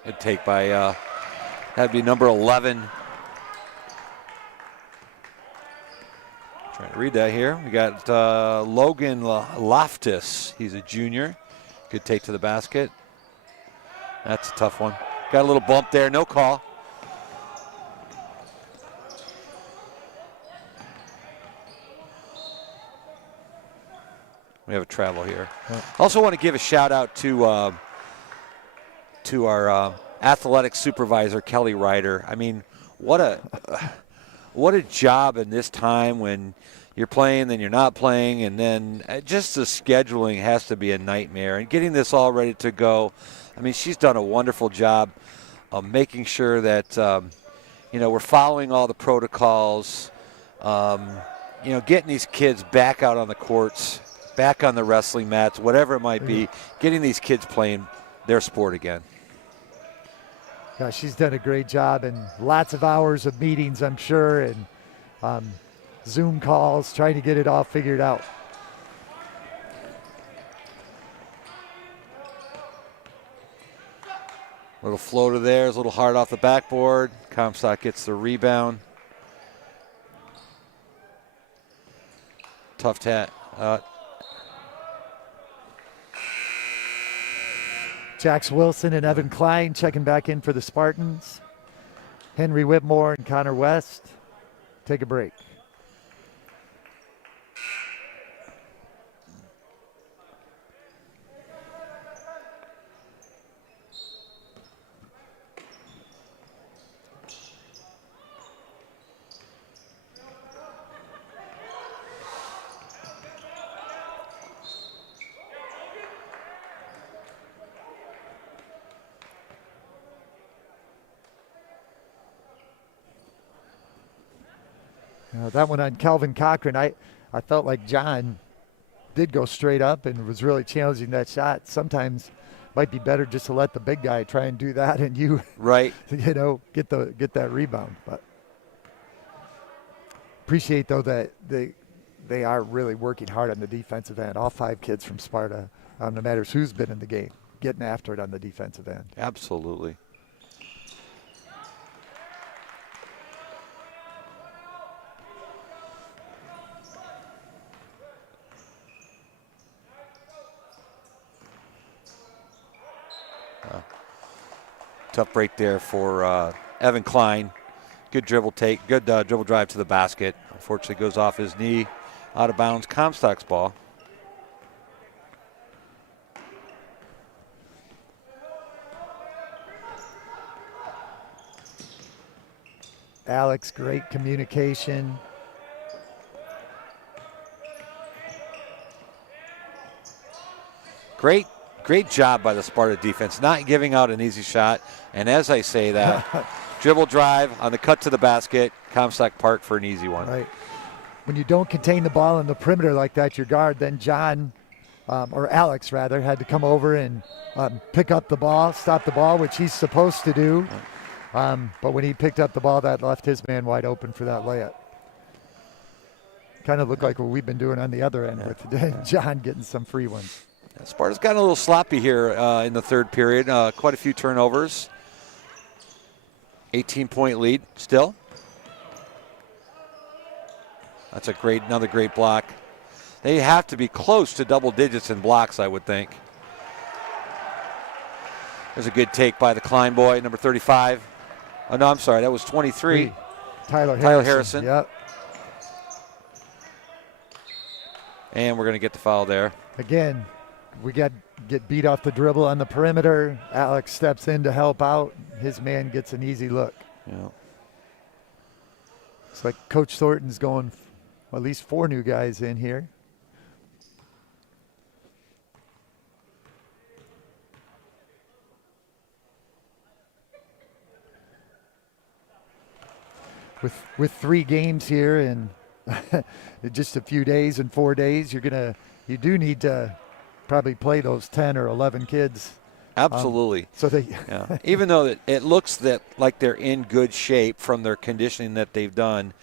Good take by, that'd be number 11. Trying to read that here. We got Logan Loftus. He's a junior. Good take to the basket. That's a tough one. Got a little bump there, no call. We have a travel here. Also want to give a shout out to our athletic supervisor, Kelly Ryder. I mean, what a job in this time when you're playing, then you're not playing, and then just the scheduling has to be a nightmare. And getting this all ready to go, I mean, she's done a wonderful job of making sure that, we're following all the protocols, getting these kids back out on the courts, back on the wrestling mats, whatever it might be, getting these kids playing their sport again. Yeah, she's done a great job, and lots of hours of meetings, I'm sure, and Zoom calls, trying to get it all figured out. Little floater there, is a little hard off the backboard. Comstock gets the rebound. Tough tat. Jax Wilson and Evan Klein checking back in for the Spartans. Henry Whitmore and Connor West take a break. That one on Kelvin Cochran, I felt like John did go straight up and was really challenging that shot. Sometimes might be better just to let the big guy try and do that and you get that rebound. But appreciate though that they are really working hard on the defensive end. All 5 kids from Sparta, no matter who's been in the game, getting after it on the defensive end. Absolutely. Tough break there for Evan Klein. Good dribble take, good dribble drive to the basket. Unfortunately goes off his knee, out of bounds. Comstock's ball. Alex, great communication. Great job by the Sparta defense, not giving out an easy shot. And as I say that, dribble drive on the cut to the basket, Comstock Park for an easy one. Right. When you don't contain the ball in the perimeter like that, your guard, then John, or Alex rather, had to come over and pick up the ball, stop the ball, which he's supposed to do. But when he picked up the ball, that left his man wide open for that layup. Kind of looked like what we've been doing on the other end with John getting some free ones. Sparta's gotten a little sloppy here in the third period. Quite a few turnovers. 18-point lead still. That's another great block. They have to be close to double digits in blocks, I would think. There's a good take by the Klein boy, number 35. Oh, no, I'm sorry, that was 23. Tyler Harrison. Yep. And we're going to get the foul there. Again, we get beat off the dribble on the perimeter. Alex steps in to help out. His man gets an easy look. Yeah. It's like Coach Thornton's going at least 4 new guys in here. With 3 games here in just a few days and 4 days, you do need to probably play those 10 or 11 kids. Absolutely. So they yeah. Even though it looks like they're in good shape from their conditioning that they've done,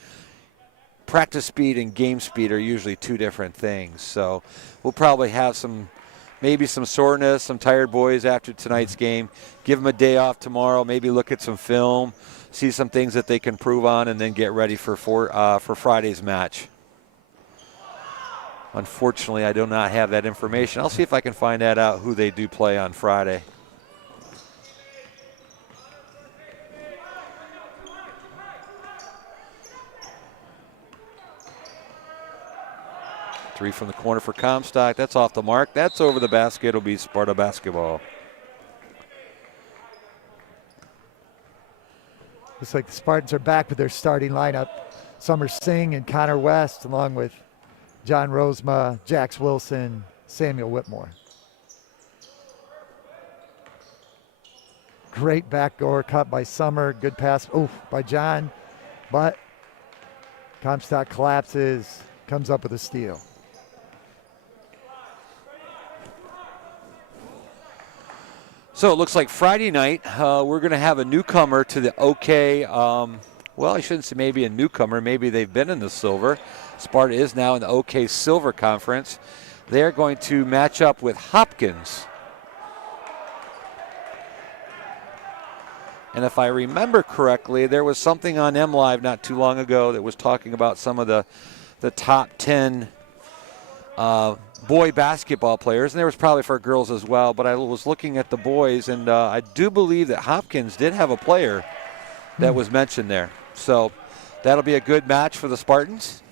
practice speed and game speed are usually 2 different things. So we'll probably have maybe some soreness, some tired boys after tonight's game. Give them a day off tomorrow, maybe look at some film, see some things that they can improve on, and then get ready for Friday's match. Unfortunately, I do not have that information. I'll see if I can find that out, who they do play on Friday. Three from the corner for Comstock. That's off the mark. That's over the basket. It'll be Sparta basketball. Looks like the Spartans are back with their starting lineup. Summer Singh and Connor West, along with John Rosema, Jax Wilson, Samuel Whitmore. Great backdoor cut by Summer. Good pass by John. But Comstock collapses, comes up with a steal. So it looks like Friday night, we're going to have a newcomer to the OK. Well, I shouldn't say maybe a newcomer. Maybe they've been in the silver. Sparta is now in the OK Silver Conference. They're going to match up with Hopkins. And if I remember correctly, there was something on MLive not too long ago that was talking about some of the top 10 boy basketball players, and there was probably for girls as well, but I was looking at the boys, and I do believe that Hopkins did have a player that was mentioned there. So that'll be a good match for the Spartans.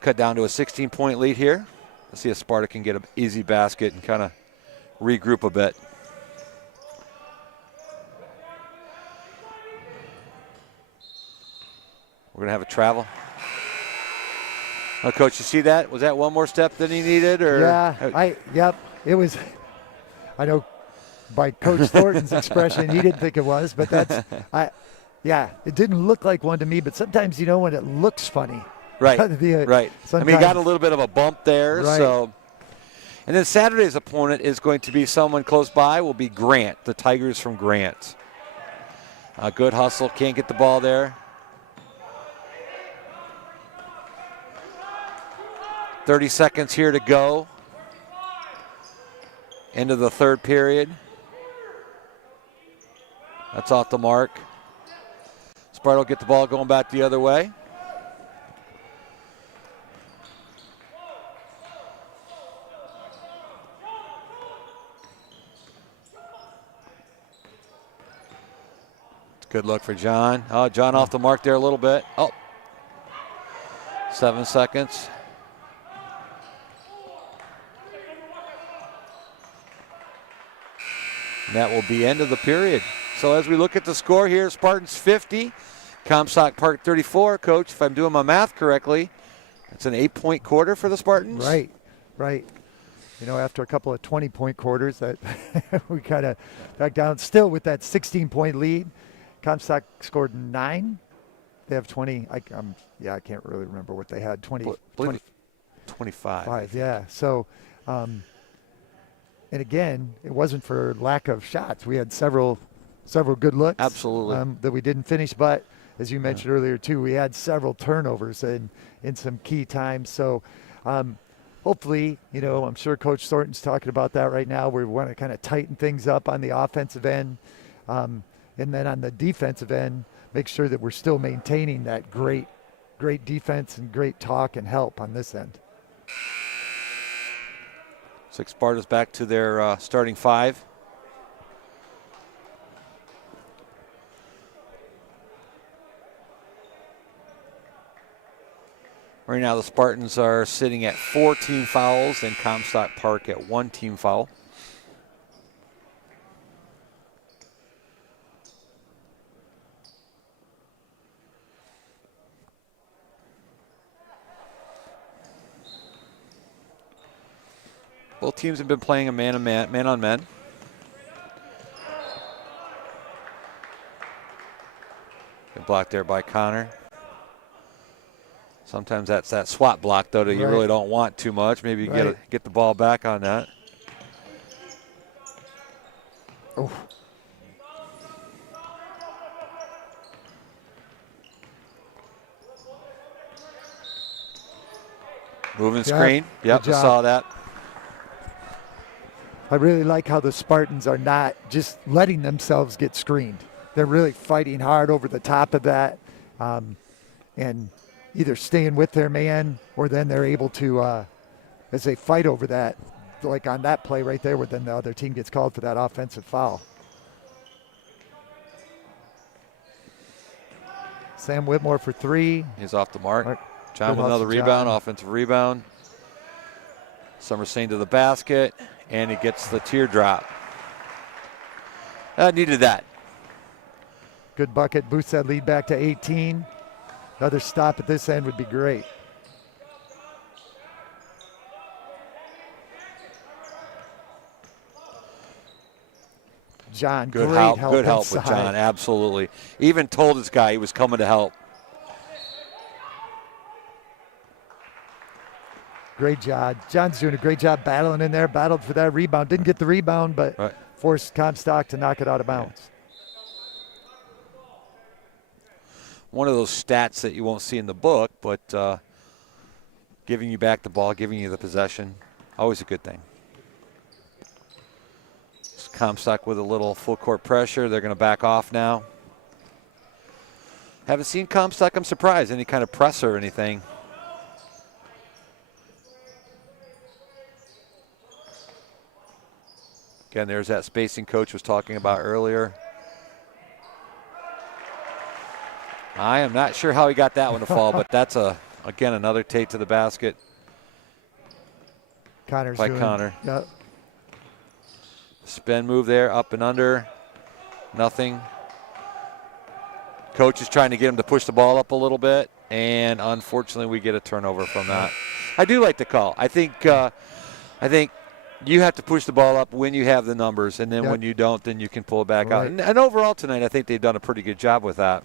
Cut down to a 16-point lead here. Let's see if Sparta can get an easy basket and kind of regroup a bit. We're going to have a travel. Oh, Coach, you see that? Was that one more step than he needed? Or? Yeah, yep. It was, I know by Coach Thornton's expression, he didn't think it was, but it didn't look like one to me, but sometimes, when it looks funny. Right, right. I mean, he got a little bit of a bump there, right. So. And then Saturday's opponent is going to be someone close by, will be Grant, the Tigers from Grant. Good hustle, can't get the ball there. 30 seconds here to go. Into the third period. That's off the mark. Sparta will get the ball going back the other way. Good look for John. Oh, John off the mark there a little bit. 7 seconds. And that will be end of the period. So as we look at the score here, Spartans 50, Comstock Park 34. Coach, if I'm doing my math correctly, it's an 8-point quarter for the Spartans. Right. After a couple of 20-point quarters, that we kind of back down. Still with that 16-point lead. Comstock scored 9. They have 20. I can't really remember what they had. 25. 25. Yeah. So, and again, it wasn't for lack of shots. We had several good looks. Absolutely. That we didn't finish, but as you mentioned earlier too, we had several turnovers in some key times. So, hopefully, I'm sure Coach Thornton's talking about that right now. We want to kind of tighten things up on the offensive end. And then on the defensive end, make sure that we're still maintaining that great defense and great talk and help on this end. So Sparta's back to their starting 5. Right now the Spartans are sitting at 4 team fouls and Comstock Park at 1 team foul. Both teams have been playing a man on men. Good block there by Connor. Sometimes that's that swat block, though, that you really don't want too much. Maybe you get the ball back on that. Oh. Moving screen. Yep, I saw that. I really like how the Spartans are not just letting themselves get screened. They're really fighting hard over the top of that and either staying with their man or then they're able to, as they fight over that, like on that play right there, where then the other team gets called for that offensive foul. Sam Whitmore for 3. He's off the mark. John with another rebound, offensive rebound. Summersing to the basket, and he gets the teardrop. Needed that. Good bucket, boosts that lead back to 18. Another stop at this end would be great. John, good great help. help Good help inside. with John, absolutely. Even told his guy he was coming to help. Great job. John's doing a great job battling in there, battled for that rebound. Didn't get the rebound, but forced Comstock to knock it out of bounds. One of those stats that you won't see in the book, but giving you back the ball, giving you the possession, always a good thing. Comstock with a little full court pressure. They're going to back off now. Haven't seen Comstock, I'm surprised, any kind of press or anything. Again, there's that spacing coach was talking about earlier. I am not sure how he got that one to fall, but that's, again, another take to the basket. Connor's by doing, Connor. Yep. Spin move there, up and under. Nothing. Coach is trying to get him to push the ball up a little bit, and unfortunately we get a turnover from that. I do like the call. I think you have to push the ball up when you have the numbers, and then when you don't, then you can pull it back out. And overall tonight, I think they've done a pretty good job with that.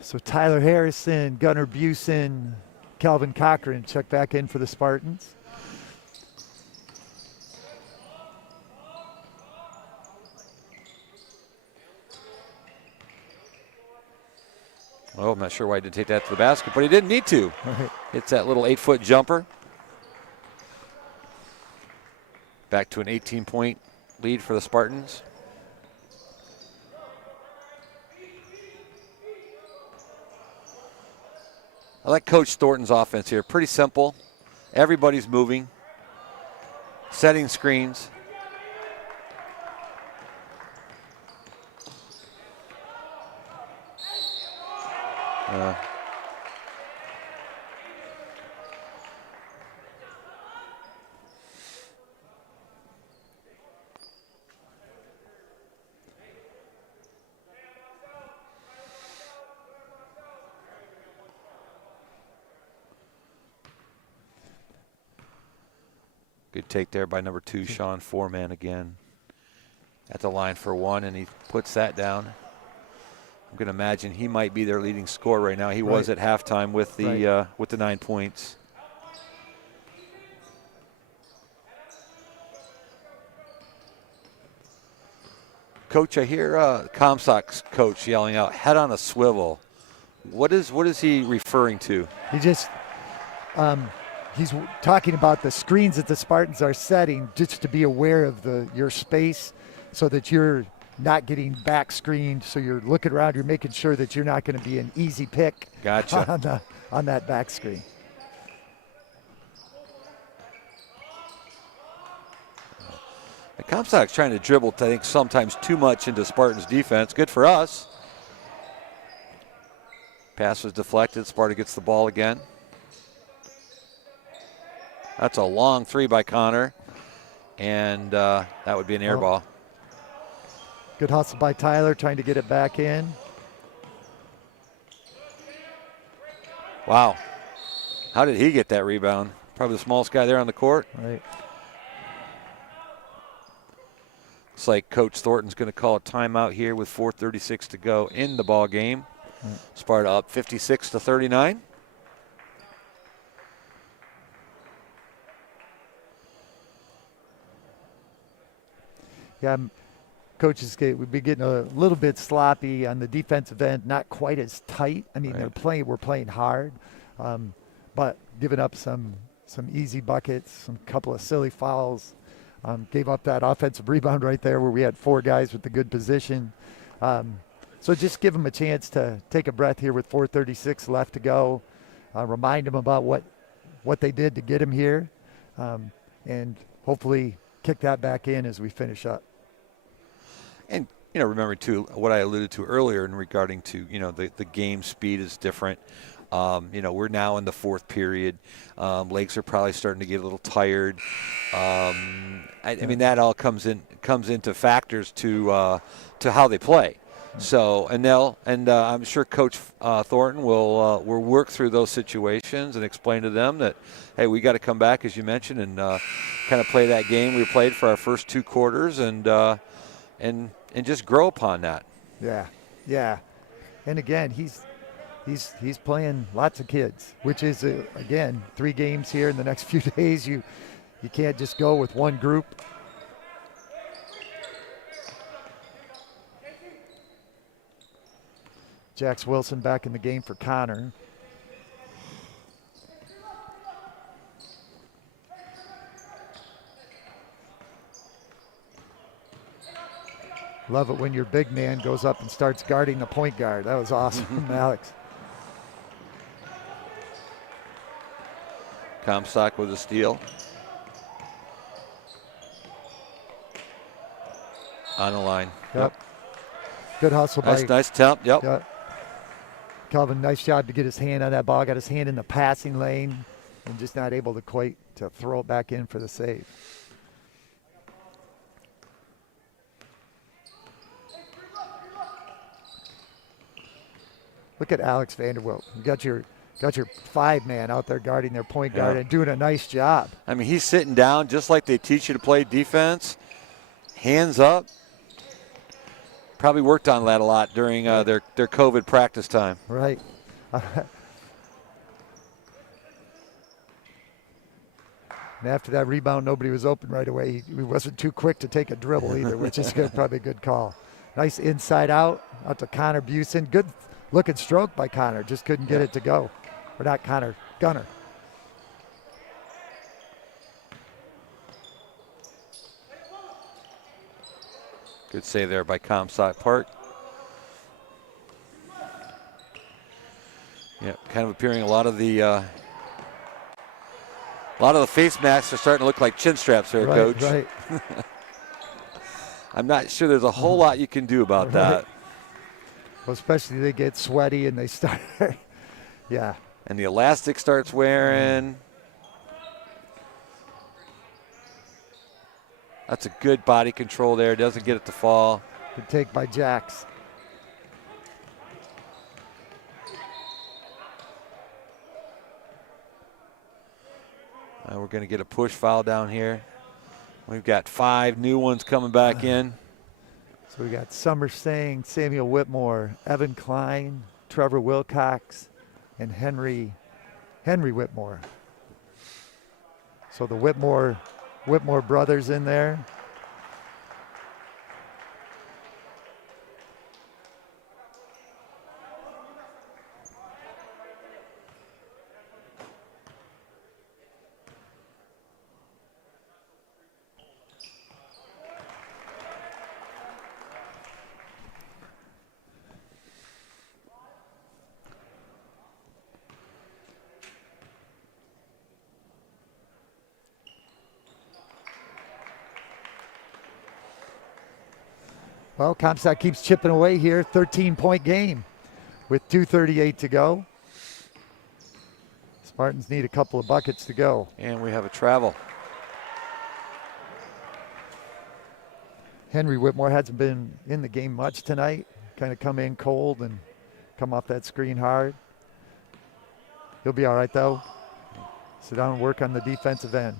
So Tyler Harrison, Gunnar Busen, Calvin Cochran check back in for the Spartans. Well, I'm not sure why he didn't take that to the basket, but he didn't need to. It's that little 8-foot jumper. Back to an 18-point lead for the Spartans. I like Coach Thornton's offense here. Pretty simple. Everybody's moving, setting screens. Good take there by number 2, Sean Foreman again. At the line for 1, and he puts that down. I'm going to imagine he might be their leading scorer right now. He was at halftime with the 9 points. Coach, I hear Comstock's coach yelling out, "Head on a swivel." What is he referring to? He just he's talking about the screens that the Spartans are setting, just to be aware of your space, so that you're not getting back screened. So you're looking around, you're making sure that you're not going to be an easy pick. Gotcha. on that back screen. The Comstock's trying to dribble, I think, sometimes too much into Spartans' defense. Good for us. Pass was deflected. Sparta gets the ball again. That's a long three by Connor. And that would be an air ball. Good hustle by Tyler, trying to get it back in. Wow. How did he get that rebound? Probably the smallest guy there on the court. Right. Looks like Coach Thornton's going to call a timeout here with 4:36 to go in the ball game. Right. Sparta up 56-39. Yeah, coaches would be getting a little bit sloppy on the defensive end, not quite as tight. I mean, we're playing hard, but giving up some easy buckets, some couple of silly fouls. Gave up that offensive rebound right there where we had 4 guys with the good position. So just give them a chance to take a breath here with 4:36 left to go. Remind them about what they did to get them here, and hopefully kick that back in as we finish up. And, remember, too, what I alluded to earlier in regarding to, the game speed is different. We're now in the 4th period. Legs are probably starting to get a little tired. I mean, that all comes into factors to how they play. So, I'm sure Coach Thornton will work through those situations and explain to them that, hey, we got to come back, as you mentioned, and kind of play that game we played for our first 2 quarters and just grow upon that. Yeah. And again, he's playing lots of kids, which is again 3 games here in the next few days. You can't just go with one group. Jax Wilson back in the game for Connor. Love it when your big man goes up and starts guarding the point guard. That was awesome, Alex. Comstock with a steal. On the line. Yep. Good hustle by. Nice attempt. Yep. Calvin, nice job to get his hand on that ball. Got his hand in the passing lane and just not able to quite to throw it back in for the save. Look at Alex Vanderwilt. You got your 5-man out there guarding their point guard and doing a nice job. I mean, he's sitting down just like they teach you to play defense. Hands up. Probably worked on that a lot during their COVID practice time. Right. And after that rebound, nobody was open right away. He wasn't too quick to take a dribble either, which is probably a good call. Nice inside out to Connor Busen. Good looking stroke by Connor. Just couldn't get it to go. Or not Connor, Gunner. Good save there by Comstock Park. Yeah, kind of appearing a lot of the face masks are starting to look like chin straps there, Coach. Right. I'm not sure there's a whole lot you can do about that. Well, especially they get sweaty and they start, yeah. And the elastic starts wearing. That's a good body control there. Doesn't get it to fall. Good take by Jax. We're going to get a push foul down here. We've got 5 new ones coming back in. So we got Summer Singh, Samuel Whitmore, Evan Klein, Trevor Wilcox, and Henry Whitmore. So the Whitmore brothers in there. Well, Comstock keeps chipping away here. 13-point game. with 2:38 to go. Spartans need a couple of buckets to go. And we have a travel. Henry Whitmore hasn't been in the game much tonight. Kind of come in cold and come off that screen hard. He'll be all right, though. Sit down and work on the defensive end.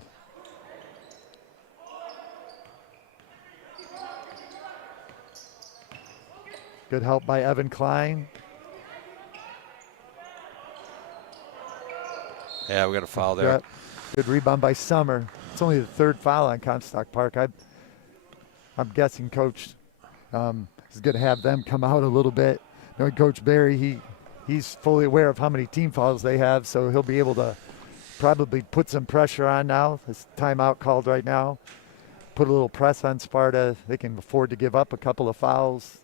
Good help by Evan Klein. Yeah, we got a foul there. Yep. Good rebound by Summer. It's only the third foul on Comstock Park. I'm guessing Coach is going to have them come out a little bit. Knowing Coach Barry, he's fully aware of how many team fouls they have, so he'll be able to probably put some pressure on now. This timeout called right now. Put a little press on Sparta. They can afford to give up a couple of fouls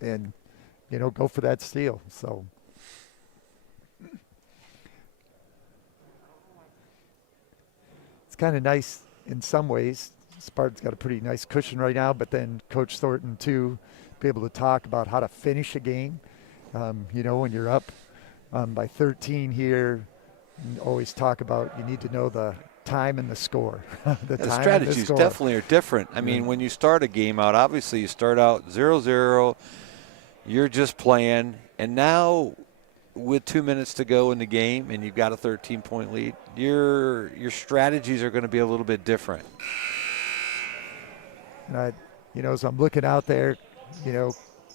and, go for that steal. So it's kind of nice in some ways. Sparta's got a pretty nice cushion right now, but then Coach Thornton, too, be able to talk about how to finish a game. When you're up by 13 here, you always talk about you need to know the time and the score. The strategies definitely are different. I mean, when you start a game out, obviously you start out 0-0, you're just playing, and now with 2 minutes to go in the game and you've got a 13-point lead, your strategies are going to be a little bit different. And so I'm looking out there,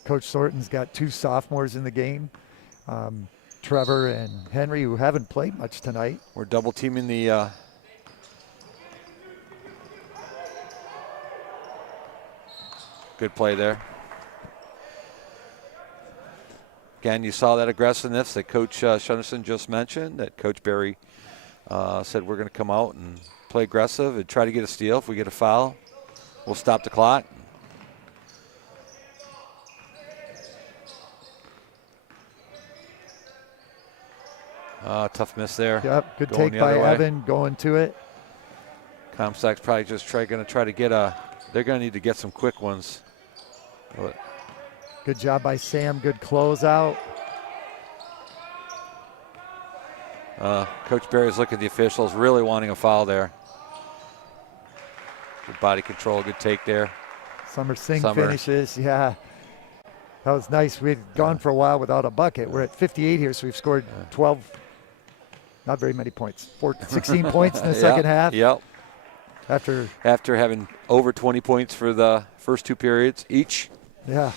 Coach Thornton's got 2 sophomores in the game, Trevor and Henry, who haven't played much tonight. We're double teaming the good play there. Again, you saw that aggressiveness that Coach Shunderson just mentioned, that Coach Barry said we're going to come out and play aggressive and try to get a steal. If we get a foul, we'll stop the clock. Tough miss there. Yep, good take by Evan going to it. Comstock's probably just going to try to get they're going to need to get some quick ones. But good job by Sam, good closeout. Coach Barry's looking at the officials, really wanting a foul there. Good body control, good take there. Summer finishes, yeah. That was nice. We had gone for a while without a bucket. We're at 58 here, so we've scored 12, not very many points, 16 points in the second half. Yep. After having over 20 points for the first 2 periods each. Yeah.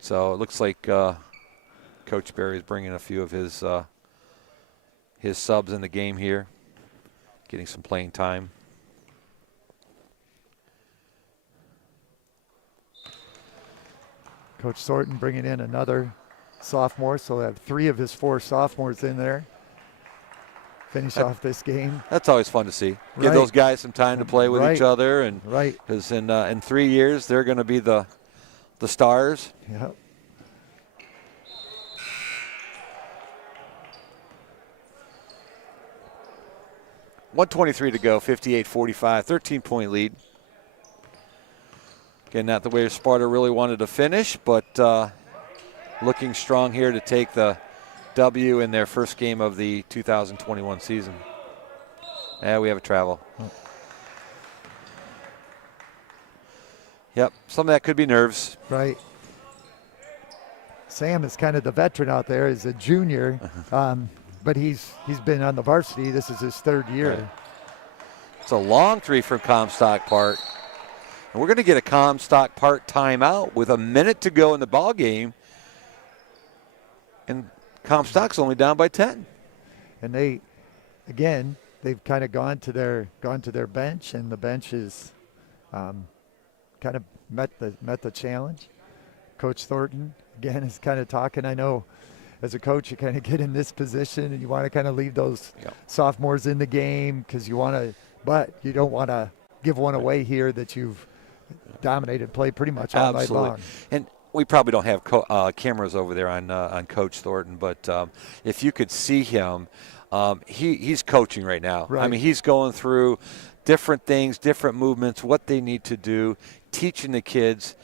So it looks like Coach Barry is bringing a few of his subs in the game here, getting some playing time. Coach Thornton bringing in another sophomore, so they have 3 of his 4 sophomores in there. Finish off this game. That's always fun to see. Give those guys some time to play with each other, and because in 3 years they're going to be the stars. Yep. .123 to go, 58-45, 13-point lead. Again, not the way Sparta really wanted to finish, but looking strong here to take the W in their first game of the 2021 season. Yeah, we have a travel. Yep, some of that could be nerves. Right. Sam is kind of the veteran out there. He's a junior, but he's been on the varsity. This is his 3rd year. Right. It's a long 3 from Comstock Park. And we're going to get a Comstock Park timeout with a minute to go in the ball game. And Comstock's only down by 10. And they've kind of gone to their bench, and the bench is kind of met the challenge. Coach Thornton again is kind of talking. I know as a coach you kind of get in this position and you want to kind of leave those sophomores in the game because you want to, but you don't want to give one away here that you've dominated play pretty much all night long. And we probably don't have cameras over there on Coach Thornton, but if you could see him, he's coaching right now. Right. I mean, he's going through different things, different movements, what they need to do, teaching the kids.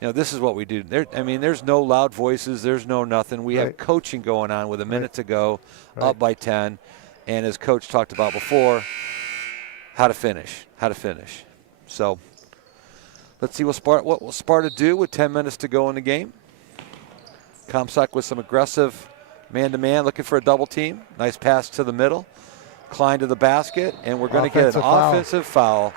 this is what we do. There's no loud voices. There's no nothing. We have coaching going on with a minute to go, up by 10. And as Coach talked about before, how to finish. So let's see what will Sparta do with 10 minutes to go in the game. Comstock with some aggressive man-to-man, looking for a double team. Nice pass to the middle. Klein to the basket, and we're going to get an offensive foul.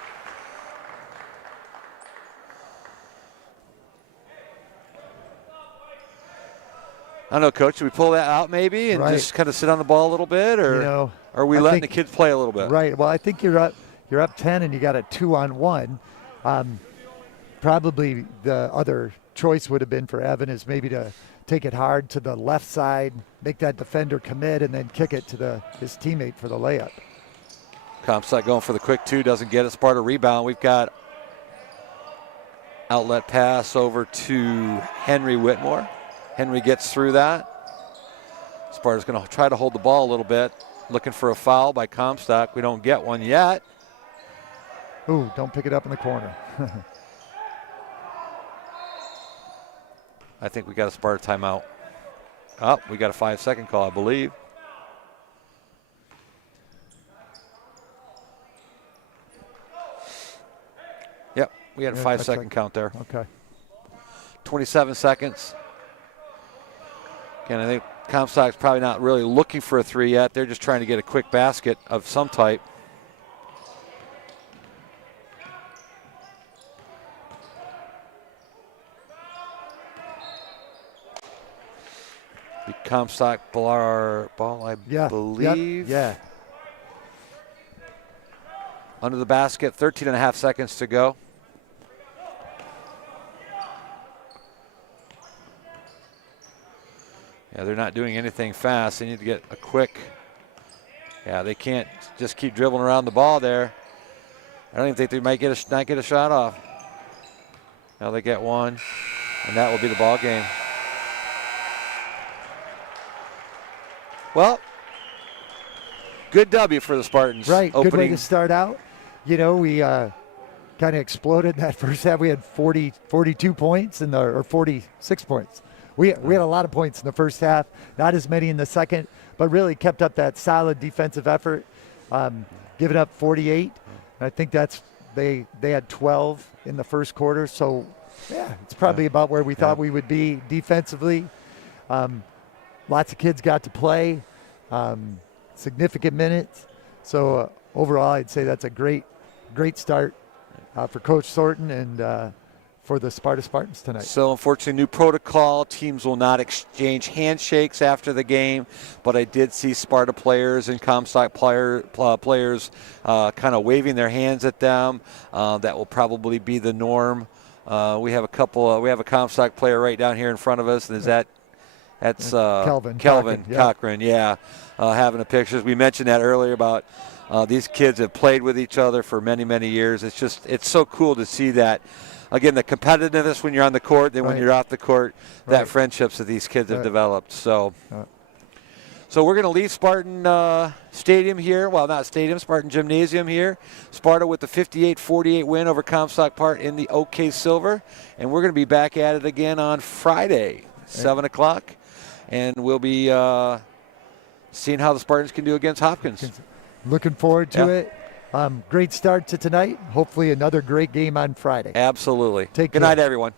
I don't know, Coach, should we pull that out maybe and just kind of sit on the ball a little bit, or are we letting the kids play a little bit? Right. Well, I think you're up 10 and you got a 2-on-1. Probably the other choice would have been for Evan is maybe to take it hard to the left side, make that defender commit, and then kick it to his teammate for the layup. Comstock going for the quick 2, doesn't get it. Sparta rebound. We've got outlet pass over to Henry Whitmore. Henry gets through that. Sparta's going to try to hold the ball a little bit, looking for a foul by Comstock. We don't get one yet. Ooh, don't pick it up in the corner. I think we got a Sparta timeout. We got a 5-second call, I believe. Yep, we had a 5-second count there. Okay. 27 seconds. Again, I think Comstock's probably not really looking for a 3 yet. They're just trying to get a quick basket of some type. The Comstock ball, I believe. Yeah. Under the basket, 13.5 seconds to go. Yeah, they're not doing anything fast. They need to get a quick. Yeah, they can't just keep dribbling around the ball there. I don't even think they might not get a shot off. Now they get one, and that will be the ball game. Well, good W for the Spartans. Right, good way to start out. We kind of exploded in that first half. We had 42 points or 46 points. We had a lot of points in the first half, not as many in the second, but really kept up that solid defensive effort, giving up 48. And I think they had 12 in the first quarter. So, yeah, it's probably about where we thought we would be defensively. Lots of kids got to play, significant minutes. So, overall, I'd say that's a great start for Coach Thornton and for the Sparta Spartans tonight. So unfortunately, new protocol. Teams will not exchange handshakes after the game, but I did see Sparta players and Comstock players kind of waving their hands at them. That will probably be the norm. We have a Comstock player right down here in front of us, and that's Kelvin Cochran, having a picture. We mentioned that earlier about these kids have played with each other for many, many years. It's so cool to see that. Again, the competitiveness when you're on the court, then when you're off the court, that friendships that these kids have developed. So we're going to leave Spartan Stadium here. Well, not Stadium, Spartan Gymnasium here. Sparta with the 58-48 win over Comstock Park in the OK Silver. And we're going to be back at it again on Friday, 7 o'clock. And we'll be seeing how the Spartans can do against Hopkins. Looking forward to it. Great start to tonight. Hopefully another great game on Friday. Absolutely. Take care. Good night, everyone.